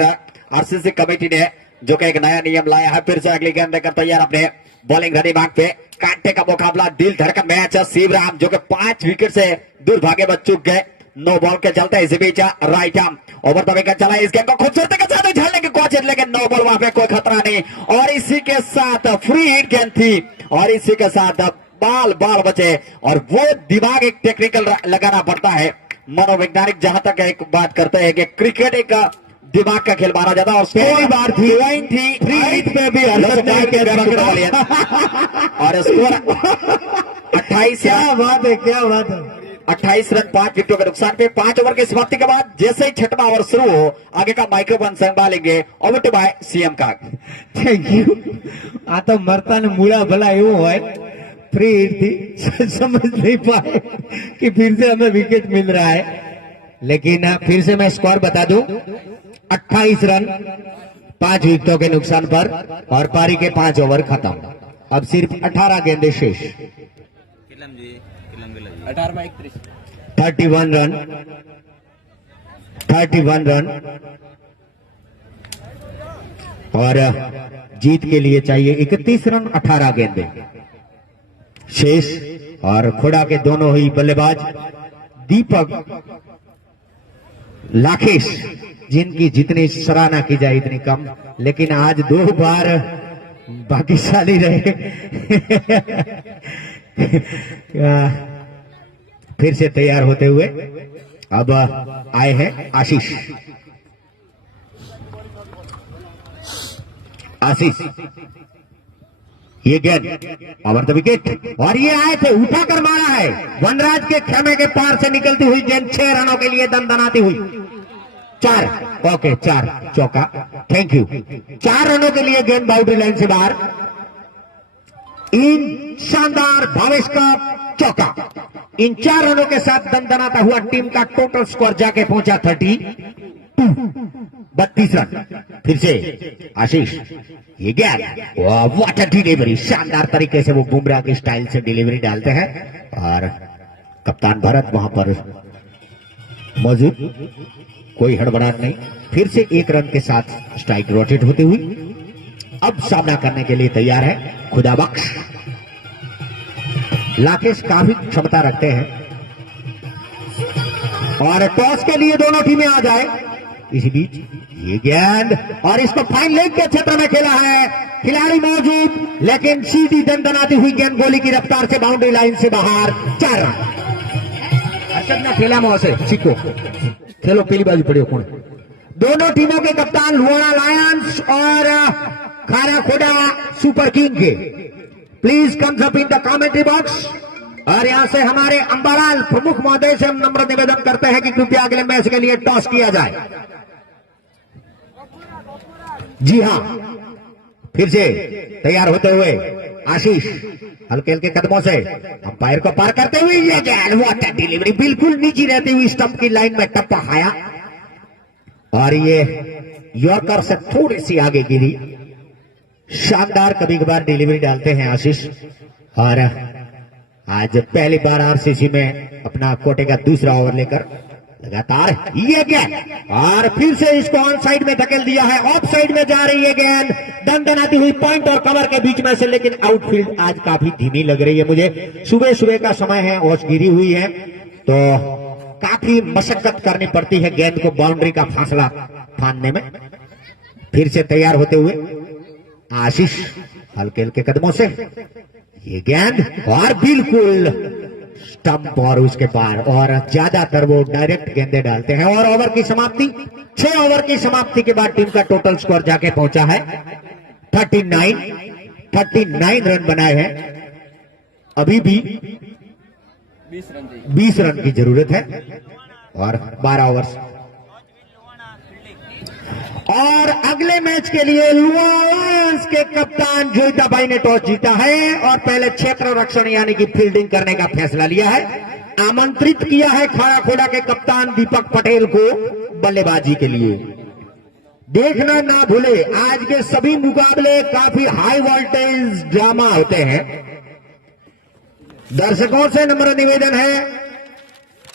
आरसीसी कमेटी ने जो कि एक नया नियम लाया है। फिर से अगली गेंद लेकर तैयार अपने बॉलिंग रेडी मार्ग पे कांटे का मुकाबला दिल धड़कन मैच है। शिवराम जो कि 5 विकेट से दुर्भाग्य बच चुक गए, नो बॉल के चलते इसी बीच right arm over the wicket चला इस गेंद को खूबसूरती के साथ उछालने की कोशिश लेकिन नो बॉल वहां पे कोई खतरा नहीं और इसी के साथ फ्री हिट गेंद थी और इसी के साथ बाल बचे और वो दिमाग एक टेक्निकल लगाना पड़ता है। मनोवैज्ञानिक जहां तक एक बात करते हैं कि क्रिकेट एक दिमाग का खेल माना जाता है और पहली बार थी फ्री हिट पे भी और स्कोर 28 क्या बात है 28 रन 5 विकेटों के नुकसान पे 5 ओवर की समाप्ति के बाद जैसे ही 6वां ओवर शुरू हो आगे का माइक्रोफोन संभालेंगे ओवर टू बाय सीएम का। Thank you. आ तो मरता ने मूड़ा भला એવું હોય फ्री हिट थी समझ नहीं पाए कि फिर से हमें विकेट मिल रहा है, लेकिन फिर से मैं स्कोर बता दूं 28 रन 5 विकेटों के नुकसान पर और पारी के 5 ओवर खत्म। अब सिर्फ 18 गेंदें शेष 31 रन और जीत के लिए चाहिए 31 रन 18 गेंदें शेष। और खोड़ा के दोनों ही बल्लेबाज दीपक लाकेश जिनकी जितनी सराहना की जाए इतनी कम, लेकिन आज 2 बार भाग्यशाली रहे फिर से तैयार होते हुए अब आए हैं आशीष ये गेंद ओवर द विकेट और ये आए थे उठाकर मारा है वनराज के खेमे के पार से निकलती हुई गेंद 6 रनों के लिए दनदनाती हुई 4 चौका थैंक यू 4 रनों के लिए गेंद बाउंड्री लाइन से बाहर। इन शानदार भावेश का चौका इन 4 रनों के साथ दनदनाता हुआ टीम का टोटल स्कोर जाके पहुंचा 32 रन। फिर से आशीष ये गेंद व्हाट अ डिलीवरी शानदार तरीके से वो बुमराह की स्टाइल से डिलीवरी डालते हैं और कप्तान भरत वहां पर मौजूद, कोई हड़बड़ाहट नहीं। फिर से 1 रन के साथ स्ट्राइक रोटेट होती हुई अब सामना करने के लिए तैयार है खुदाबख्श। लाकेश काफी क्षमता रखते हैं और टॉस के लिए दोनों टीमें आ जाए। इसी बीच ये गेंद और इसको फाइन लेग के क्षेत्र में खेला है, खिलाड़ी मौजूद लेकिन सीधी दनदनाती हुई गेंद गोली की रफ्तार से बाउंड्री लाइन से बाहर 4 रन। खेला में से सीखो चलो पहली बाजू पड़े कौन दोनों टीमों के कप्तान लुआना लायंस और खारा खोड़ा सुपर किंग के please comes up in the commentary box. और यहां से हमारे अंबालाल प्रमुख महोदय से हम नम्र निवेदन करते हैं कि कृपया अगले मैच के लिए टॉस किया जाए। जी हां फिर से तैयार होते हुए आशीष हल्के हल्के कदमों से अंपायर को पार करते हुए ये गेंद वाटर डिलीवरी बिल्कुल नीचे रहती हुई स्टंप की लाइन में टप्पा खाया और ये यॉर्कर से थोड़ी सी आगे गिरी। शानदार कभी कभार डिलीवरी डालते हैं आशीष और आज पहली बार आरसीसी में अपना कोटे का दूसरा ओवर लेकर लगातार ये गेंद और फिर से इसको ऑन साइड में धकेल दिया है। ऑफ साइड में जा रही है गेंद दनदनाती हुई पॉइंट और कवर के बीच में से, लेकिन आउटफील्ड आज काफी धीमी लग रही है मुझे। सुबह सुबह का समय है, ओस गिरी हुई है तो काफी मशक्कत करनी पड़ती है गेंद को बाउंड्री का फासला फांदने में। फिर से तैयार होते हुए आशीष हल्के हल्के कदमों से ये गेंद और बिल्कुल स्टंप और उसके पार और ज्यादातर वो डायरेक्ट गेंदे डालते हैं। और ओवर की समाप्ति 6 ओवर की समाप्ति के बाद टीम का टोटल स्कोर जाके पहुंचा है 39 रन बनाए हैं। अभी भी 20 रन की जरूरत है और 12 ओवर। और अगले मैच के लिए लुआंस के कप्तान जोईता भाई ने टॉस जीता है और पहले क्षेत्र रक्षण यानी कि फील्डिंग करने का फैसला लिया है। आमंत्रित किया है खाड़ा खोड़ा के कप्तान दीपक पटेल को बल्लेबाजी के लिए। देखना ना भूले आज के सभी मुकाबले काफी हाई वोल्टेज ड्रामा होते हैं। दर्शकों से नम्र निवेदन है,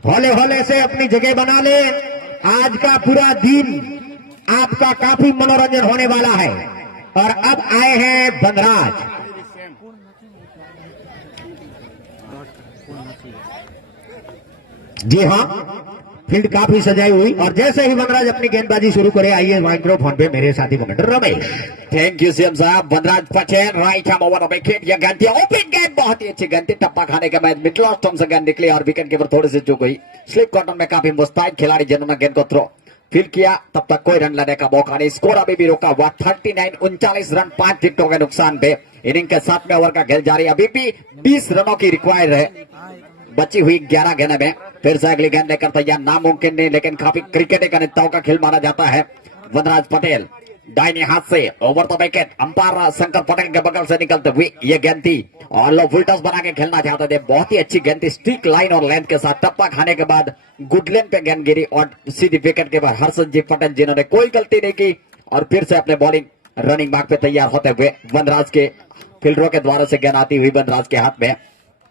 हौले हौले से अपनी जगह बना ले। आज का पूरा दिन आपका काफी मनोरंजन होने वाला है। और अब आए हैं वनराज। जी हां, फील्ड काफी सजाई हुई और जैसे ही वनराज अपनी गेंदबाजी शुरू करे, आइए माइक्रोफोन पे मेरे साथी commentator Ramesh. Thank you CM साहब। Vanraj Patel right hand over wicket. यह गेंद ओपन गेंद बहुत ही अच्छी गेंद थी। टप्पा खाने के बाद मिडल ऑफ स्टंप से गेंद निकली और विकेट कीपर थोड़ी सी चूक हुई। स्लिप कॉर्नर में काफी मुस्तैद खिलाड़ी जिन्होंने गेंद को थ्रो फील किया, तब तक कोई रन लेने का मौका नहीं। स्कोर अभी भी रुका हुआ 39 रन 5 विकेटों के नुकसान पे। इनिंग के 7वें ओवर का खेल जारी। अभी भी 20 रनों की रिक्वायर्ड है बची हुई 11 गेंद में। फिर से अगली गेंद लेकर तैयार, नामुमकिन नहीं लेकिन काफी क्रिकेट का नेताओं का खेल माना जाता है। वनराज पटेल दाहिने हाथ से over the wicket, umpire Shankar Patel के बगल से निकलते हुए ये गेंद थी और लो फुल टॉस बना के खेलना चाहते थे। बहुत ही अच्छी गेंद थी, स्ट्रिक लाइन और लेंथ के साथ। टप्पा खाने के बाद गुड लेंथ पे गेंद गिरी और सीधी विकेट के बाद हर्षदजीत पटेल जिन्होंने कोई गलती नहीं की और फिर से अपने बॉलिंग रनिंग मार्क पे तैयार होते हुए वनराज के फील्डरों के द्वारा से गेंद आती हुई वनराज के हाथ में।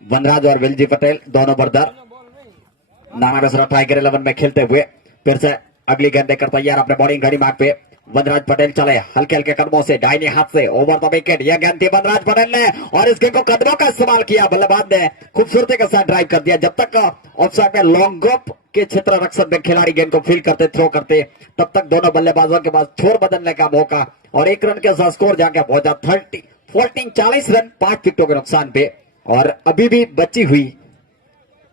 वनराज और विलजी पटेल दोनों बरदर नाना मिश्रा टाइगर 11 में खेलते हुए फिर से अगली गेंद लेकर तैयार अपने बॉलिंग घड़ी मार्क पे। वनराज पटेल चले हल्के हल्के कदमों से दाहिने हाथ से ओवर द विकेट। यह गेंद थी वनराज पटेल ने और इस गेंद को कदमों का इस्तेमाल किया। बल्लेबाज ने खूबसूरती के साथ ड्राइव कर दिया। जब तक ऑफसाइड में लॉन्ग गॉप के क्षेत्र रक्षक में खिलाड़ी गेंद को फील्ड करते थ्रो करते, तब तक दोनों बल्लेबाजों के पास छोर बदलने का मौका और 1 रन के साथ स्कोर जाके पहुंचा 40 रन 5 विकेटों के नुकसान पे। और अभी भी बची हुई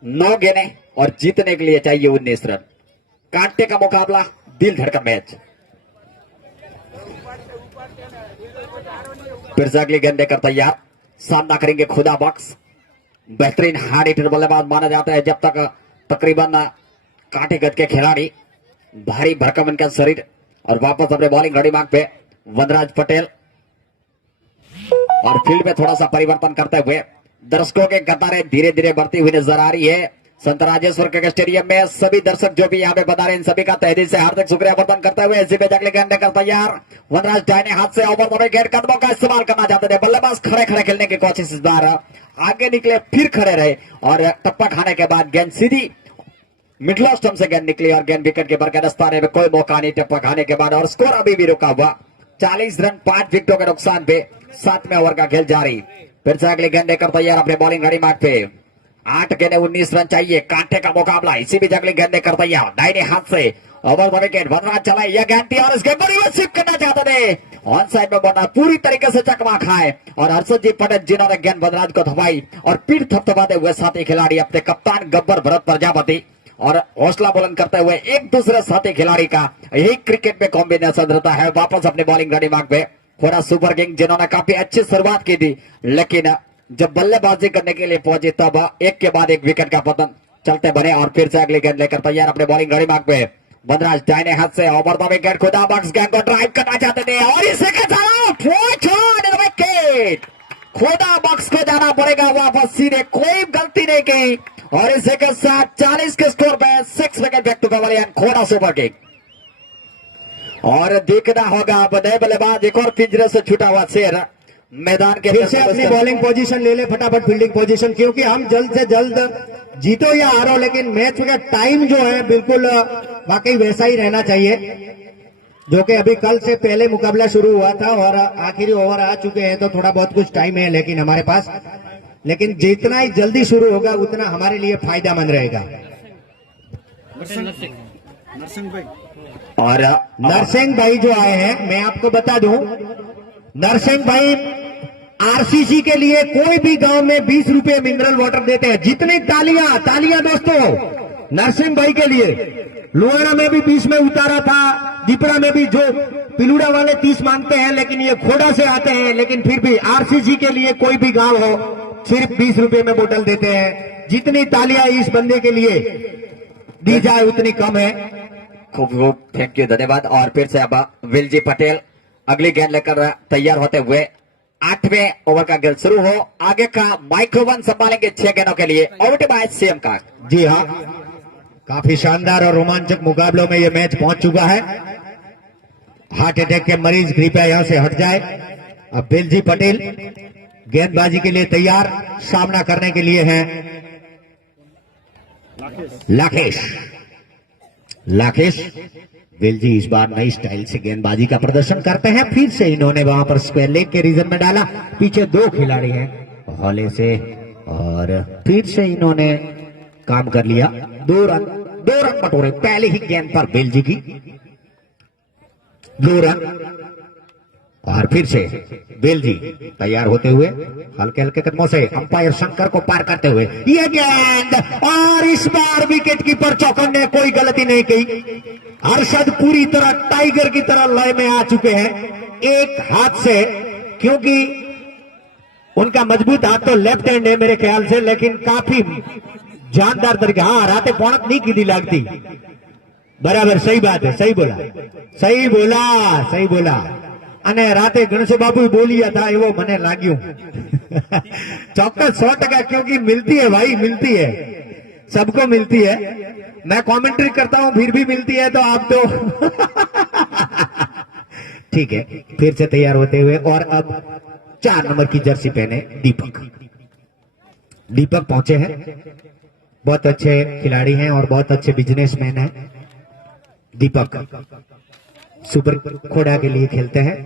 9 गेंदें और जीतने के लिए चाहिए 19 रन। कांटे का मुकाबला, दिल धड़कन मैच। फिर से अगली गेंद लेकर तैयार, सामना करेंगे खुदा बख्श। बेहतरीन हार्ड हिटर बल्लेबाज माना जाता है। जब तक तकरीबन कांटे गद के खिलाड़ी, भारी भरकम इनका शरीर और वापस अपने बॉलिंग घड़ी मार्ग पे वनराज पटेल और फील्ड में थोड़ा सा परिवर्तन करते हुए दर्शकों के कतारें धीरे धीरे बढ़ती हुई नजर आ रही है। संत राजेश्वर क्रिकेट स्टेडियम में सभी दर्शक जो भी यहाँ पे बता रहे हैं, इन सभी का तहे दिल से हार्दिक शुक्रिया वर्तन करते हुए इसी पे अगले गेंद लेकर तैयार। वनराज दाहिने हाथ से ओवर द विकेट, कदमों का इस्तेमाल करना चाहते थे। बल्लेबाज खड़े खड़े खेलने की कोशिश, इस बार आगे निकले फिर खड़े रहे और टप्पा खाने के बाद गेंद सीधी मिडल ऑफ स्टंप से गेंद निकली और गेंद विकेट के ऊपर दस्ताने में कोई मौका नहीं। टप्पा खाने के बाद और स्कोर अभी भी रुका हुआ 40 रन 5 विकेटों के नुकसान पे। 7वें ओवर का खेल जारी। फिर से अगली गेंद लेकर तैयार अपने बॉलिंग घड़ी मार्ग पे। 8 गेंदें 19 रन चाहिए। कांटे का मुकाबला, इसी बीच अगली गेंद लेकर तैयार दाहिने हाथ से ओवर द विकेट। वनराज चला, यह गेंद थी और इस गेंद पर रिवर्स स्वीप करना चाहते थे। ऑन साइड में बना पूरी तरीके से चकमा खाए और हर्षदजीत पटेल जिन्होंने गेंद वनराज को थमाई और पीठ थपथपाते हुए साथी खिलाड़ी अपने कप्तान गब्बर भरत प्रजापति और हौसला बुलंद करते हुए एक दूसरे साथी खिलाड़ी का यही क्रिकेट में कॉम्बिनेशन रहता है। वापस अपने बॉलिंग घड़ी मार्ग पे थोड़ा सुपर किंग जिन्होंने काफी अच्छी शुरुआत की थी, लेकिन जब बल्लेबाजी करने के लिए पहुंचे तब एक के बाद एक विकेट का पतन चलते बने। और फिर से अगली गेंद लेकर तैयार अपने बॉलिंग घड़ी मार्ग पे वनराज दाहिने हाथ से ओवर विकेट खुदा बॉक्स गेंद को ड्राइव करना चाहते थे और इसी के साथ विकेट खुदा बॉक्स को जाना पड़ेगा वापस सीधे, कोई गलती नहीं की और इसी के साथ 40 के स्कोर पे 6 wicket back to pavilion Khoda Super King. और देखना होगा अब नए बल्लेबाज एक और पिंजरे से छूटा हुआ शेर मैदान के फिर से अपनी बॉलिंग पोजीशन ले ले फटाफट, फील्डिंग पोजीशन, क्योंकि हम जल्द से जल्द जीतो या हारो लेकिन मैच का टाइम जो है बिल्कुल वाकई वैसा ही रहना चाहिए जो कि अभी कल से पहले मुकाबला शुरू हुआ था और आखिरी ओवर आ चुके हैं तो थोड़ा बहुत कुछ टाइम है लेकिन हमारे पास, लेकिन जितना ही जल्दी शुरू होगा उतना हमारे लिए फायदेमंद रहेगा। और नरसिंह भाई जो आए हैं मैं आपको बता दूं, नरसिंह भाई आरसीसी के लिए कोई भी गांव में 20 रुपए मिनरल वाटर देते हैं। जितनी तालियां दोस्तों नरसिंह भाई के लिए। लोहरा में भी 20 में उतारा था, दीपड़ा में भी, जो पिलूड़ा वाले 30 मांगते हैं लेकिन ये खोड़ा से आते हैं, लेकिन फिर भी आरसीसी के लिए कोई भी गांव हो सिर्फ 20 रुपए में बोतल देते हैं। जितनी तालियां इस बंदे के लिए दी जाए उतनी कम है। खूब खूब थैंक यू, धन्यवाद। और फिर से अब विलजी पटेल अगली गेंद लेकर तैयार होते हुए 8वें ओवर का गेंद शुरू हो। आगे का माइक्रोवन संभालेंगे 6 गेंदों के लिए। ओवर बाय सीएम का। जी हाँ, काफी शानदार और रोमांचक मुकाबलों में यह मैच पहुंच चुका है। हार्ट अटैक के मरीज कृपया यहां से हट जाए। अब बिलजी पटेल गेंदबाजी के लिए तैयार, सामना करने के लिए हैं लाकेश। विलजी इस बार नई स्टाइल से गेंदबाजी का प्रदर्शन करते हैं। फिर से इन्होंने वहां पर स्क्वायर लेग के रीजन में डाला। पीछे 2 खिलाड़ी हैं हौले से और फिर से इन्होंने काम कर लिया। 2 रन बटोरे पहले ही गेंद पर विलजी की। 2 रन और फिर से विलजी तैयार होते हुए हल्के हल्के कदमों से अंपायर शंकर को पार करते हुए ये गेंद, और इस बार विकेट कीपर चौकन ने कोई गलती नहीं की। अरशद पूरी तरह टाइगर की तरह लय में आ चुके हैं एक हाथ से, क्योंकि उनका मजबूत हाथ तो लेफ्ट हैंड है मेरे ख्याल से, लेकिन काफी जानदार तरीके। हाँ, राते पौणत नहीं की दी लगती। बराबर, सही बात है, सही बोला। અને રાતે ગણેશ બાપુ બોલ્યા था એવો મને લાગ્યું। ચોક્કસ 100%, क्योंकि मिलती है भाई, मिलती है, सबको मिलती है। मैं कमेंट्री करता हूं फिर भी मिलती है तो आप तो ठीक है। फिर से तैयार होते हुए और अब 4 नंबर की जर्सी पहने दीपक पहुंचे हैं। बहुत अच्छे खिलाड़ी हैं और बहुत अच्छे बिजनेसमैन हैं। दीपक सुपर खोड़ा के लिए खेलते हैं।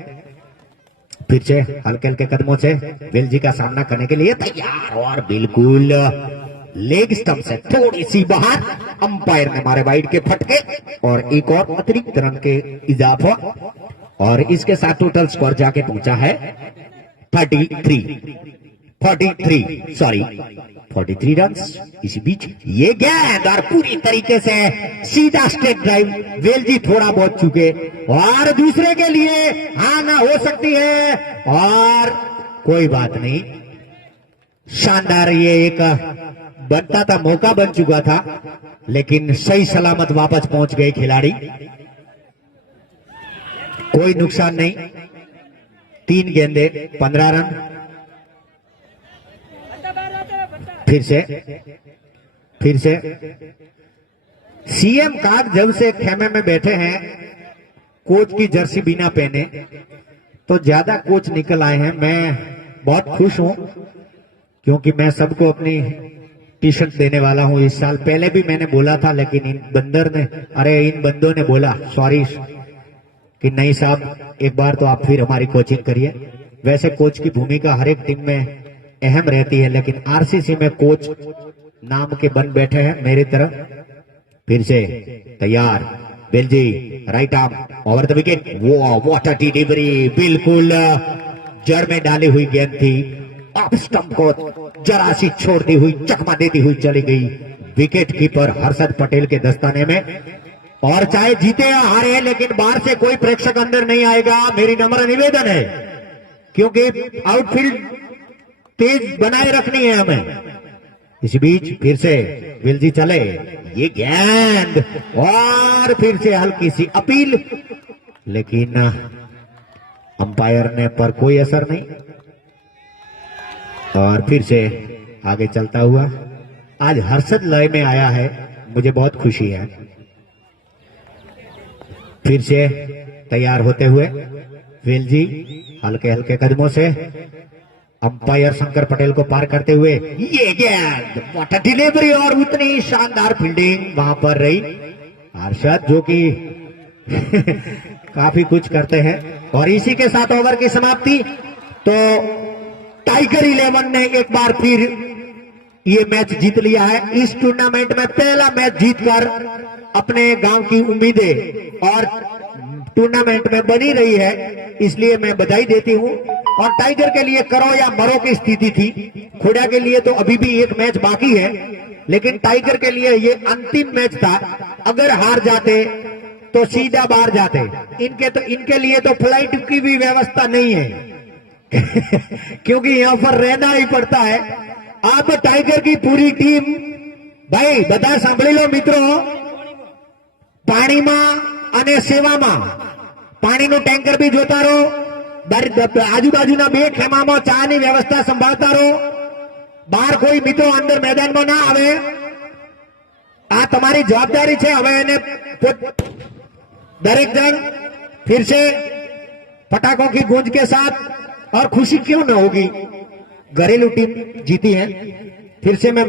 फिर से हल्के हल्के कदमों से विलजी का सामना करने के लिए तैयार और बिल्कुल लेग स्टंप से थोड़ी सी बाहर। अंपायर ने मारे वाइड के फटके और एक और अतिरिक्त रन के इजाफा और इसके साथ टोटल स्कोर जाके पहुंचा है 43 रन। इसी बीच ये गेंद और पूरी तरीके से सीधा स्ट्रेट ड्राइव। वेलजी थोड़ा बहुत चुके और दूसरे के लिए हाँ ना हो सकती है और कोई बात नहीं। शानदार, ये एक बनता था, मौका बन चुका था, लेकिन सही सलामत वापस पहुंच गए खिलाड़ी। कोई नुकसान नहीं। 3 गेंदे 15 रन। फिर से सीएम काग जब से खेमे में बैठे हैं कोच की जर्सी बिना पहने, तो ज्यादा कोच निकल आए हैं। मैं बहुत खुश हूं क्योंकि मैं सबको अपनी टी शर्ट देने वाला हूं इस साल। पहले भी मैंने बोला था लेकिन इन बंदों ने बोला सॉरी कि नहीं साहब, एक बार तो आप फिर हमारी कोचिंग करिए। वैसे कोच की भूमिका हर एक टीम में अहम रहती है, लेकिन आरसीसी में कोच नाम के बन बैठे हैं मेरी तरफ। फिर से तैयार Belji, right arm over the wicket. वो व्हाट अ डिलीवरी, बिल्कुल जड़ में डाली हुई गेंद थी। ऑफ स्टंप को जरा सी छोड़ती हुई, चकमा देती हुई चली गई विकेट कीपर हर्षद पटेल के दस्ताने में। और चाहे जीते या हारे, लेकिन बाहर से कोई प्रेक्षक अंदर नहीं आएगा, मेरी नम्र निवेदन है, क्योंकि आउटफील्ड तेज बनाए रखनी है हमें। इस बीच फिर से विलजी चले, ये गेंद और फिर से हल्की सी अपील, लेकिन अंपायर ने पर कोई असर नहीं और फिर से आगे चलता हुआ। आज हर्षद लय में आया है, मुझे बहुत खुशी है। फिर से तैयार होते हुए विलजी हल्के हल्के कदमों से अंपायर शंकर पटेल को पार करते हुए, ये गेंद व्हाट अ डिलीवरी और उतनी शानदार फील्डिंग वहां पर रही। हर्षद जो कि काफी कुछ करते हैं और इसी के साथ ओवर की समाप्ति। तो टाइगर 11 ने एक बार फिर ये मैच जीत लिया है। इस टूर्नामेंट में पहला मैच जीतकर अपने गांव की उम्मीदें और टूर्नामेंट में बनी रही है, इसलिए मैं बधाई देती हूं। और टाइगर के लिए करो या मरो की स्थिति थी, खोड़ा के लिए तो अभी भी एक मैच बाकी है, लेकिन टाइगर के लिए ये अंतिम मैच था। अगर हार जाते तो सीधा बाहर जाते। इनके लिए तो फ्लाइट की भी व्यवस्था नहीं है क्योंकि यहां पर रहना ही पड़ता है। आप टाइगर की पूरी टीम भाई बता सांभी लो मित्रों, पाણીમાં અને સેવામાં પાણીનું ટેન્કર બી જોતા રહો, આજુબાજુના બે ખેમામાં ચાની વ્યવસ્થા સંભાળતા રહો, બહાર કોઈ મિત્રો અંદર મેદાનમાં ના આવે, આ તમારી જવાબદારી છે। હવે એને दरेक जन फिर से पटाखों की गूंज के साथ, और खुशी क्यों न होगी, घरेलू टीम जीती है। फिर से मैं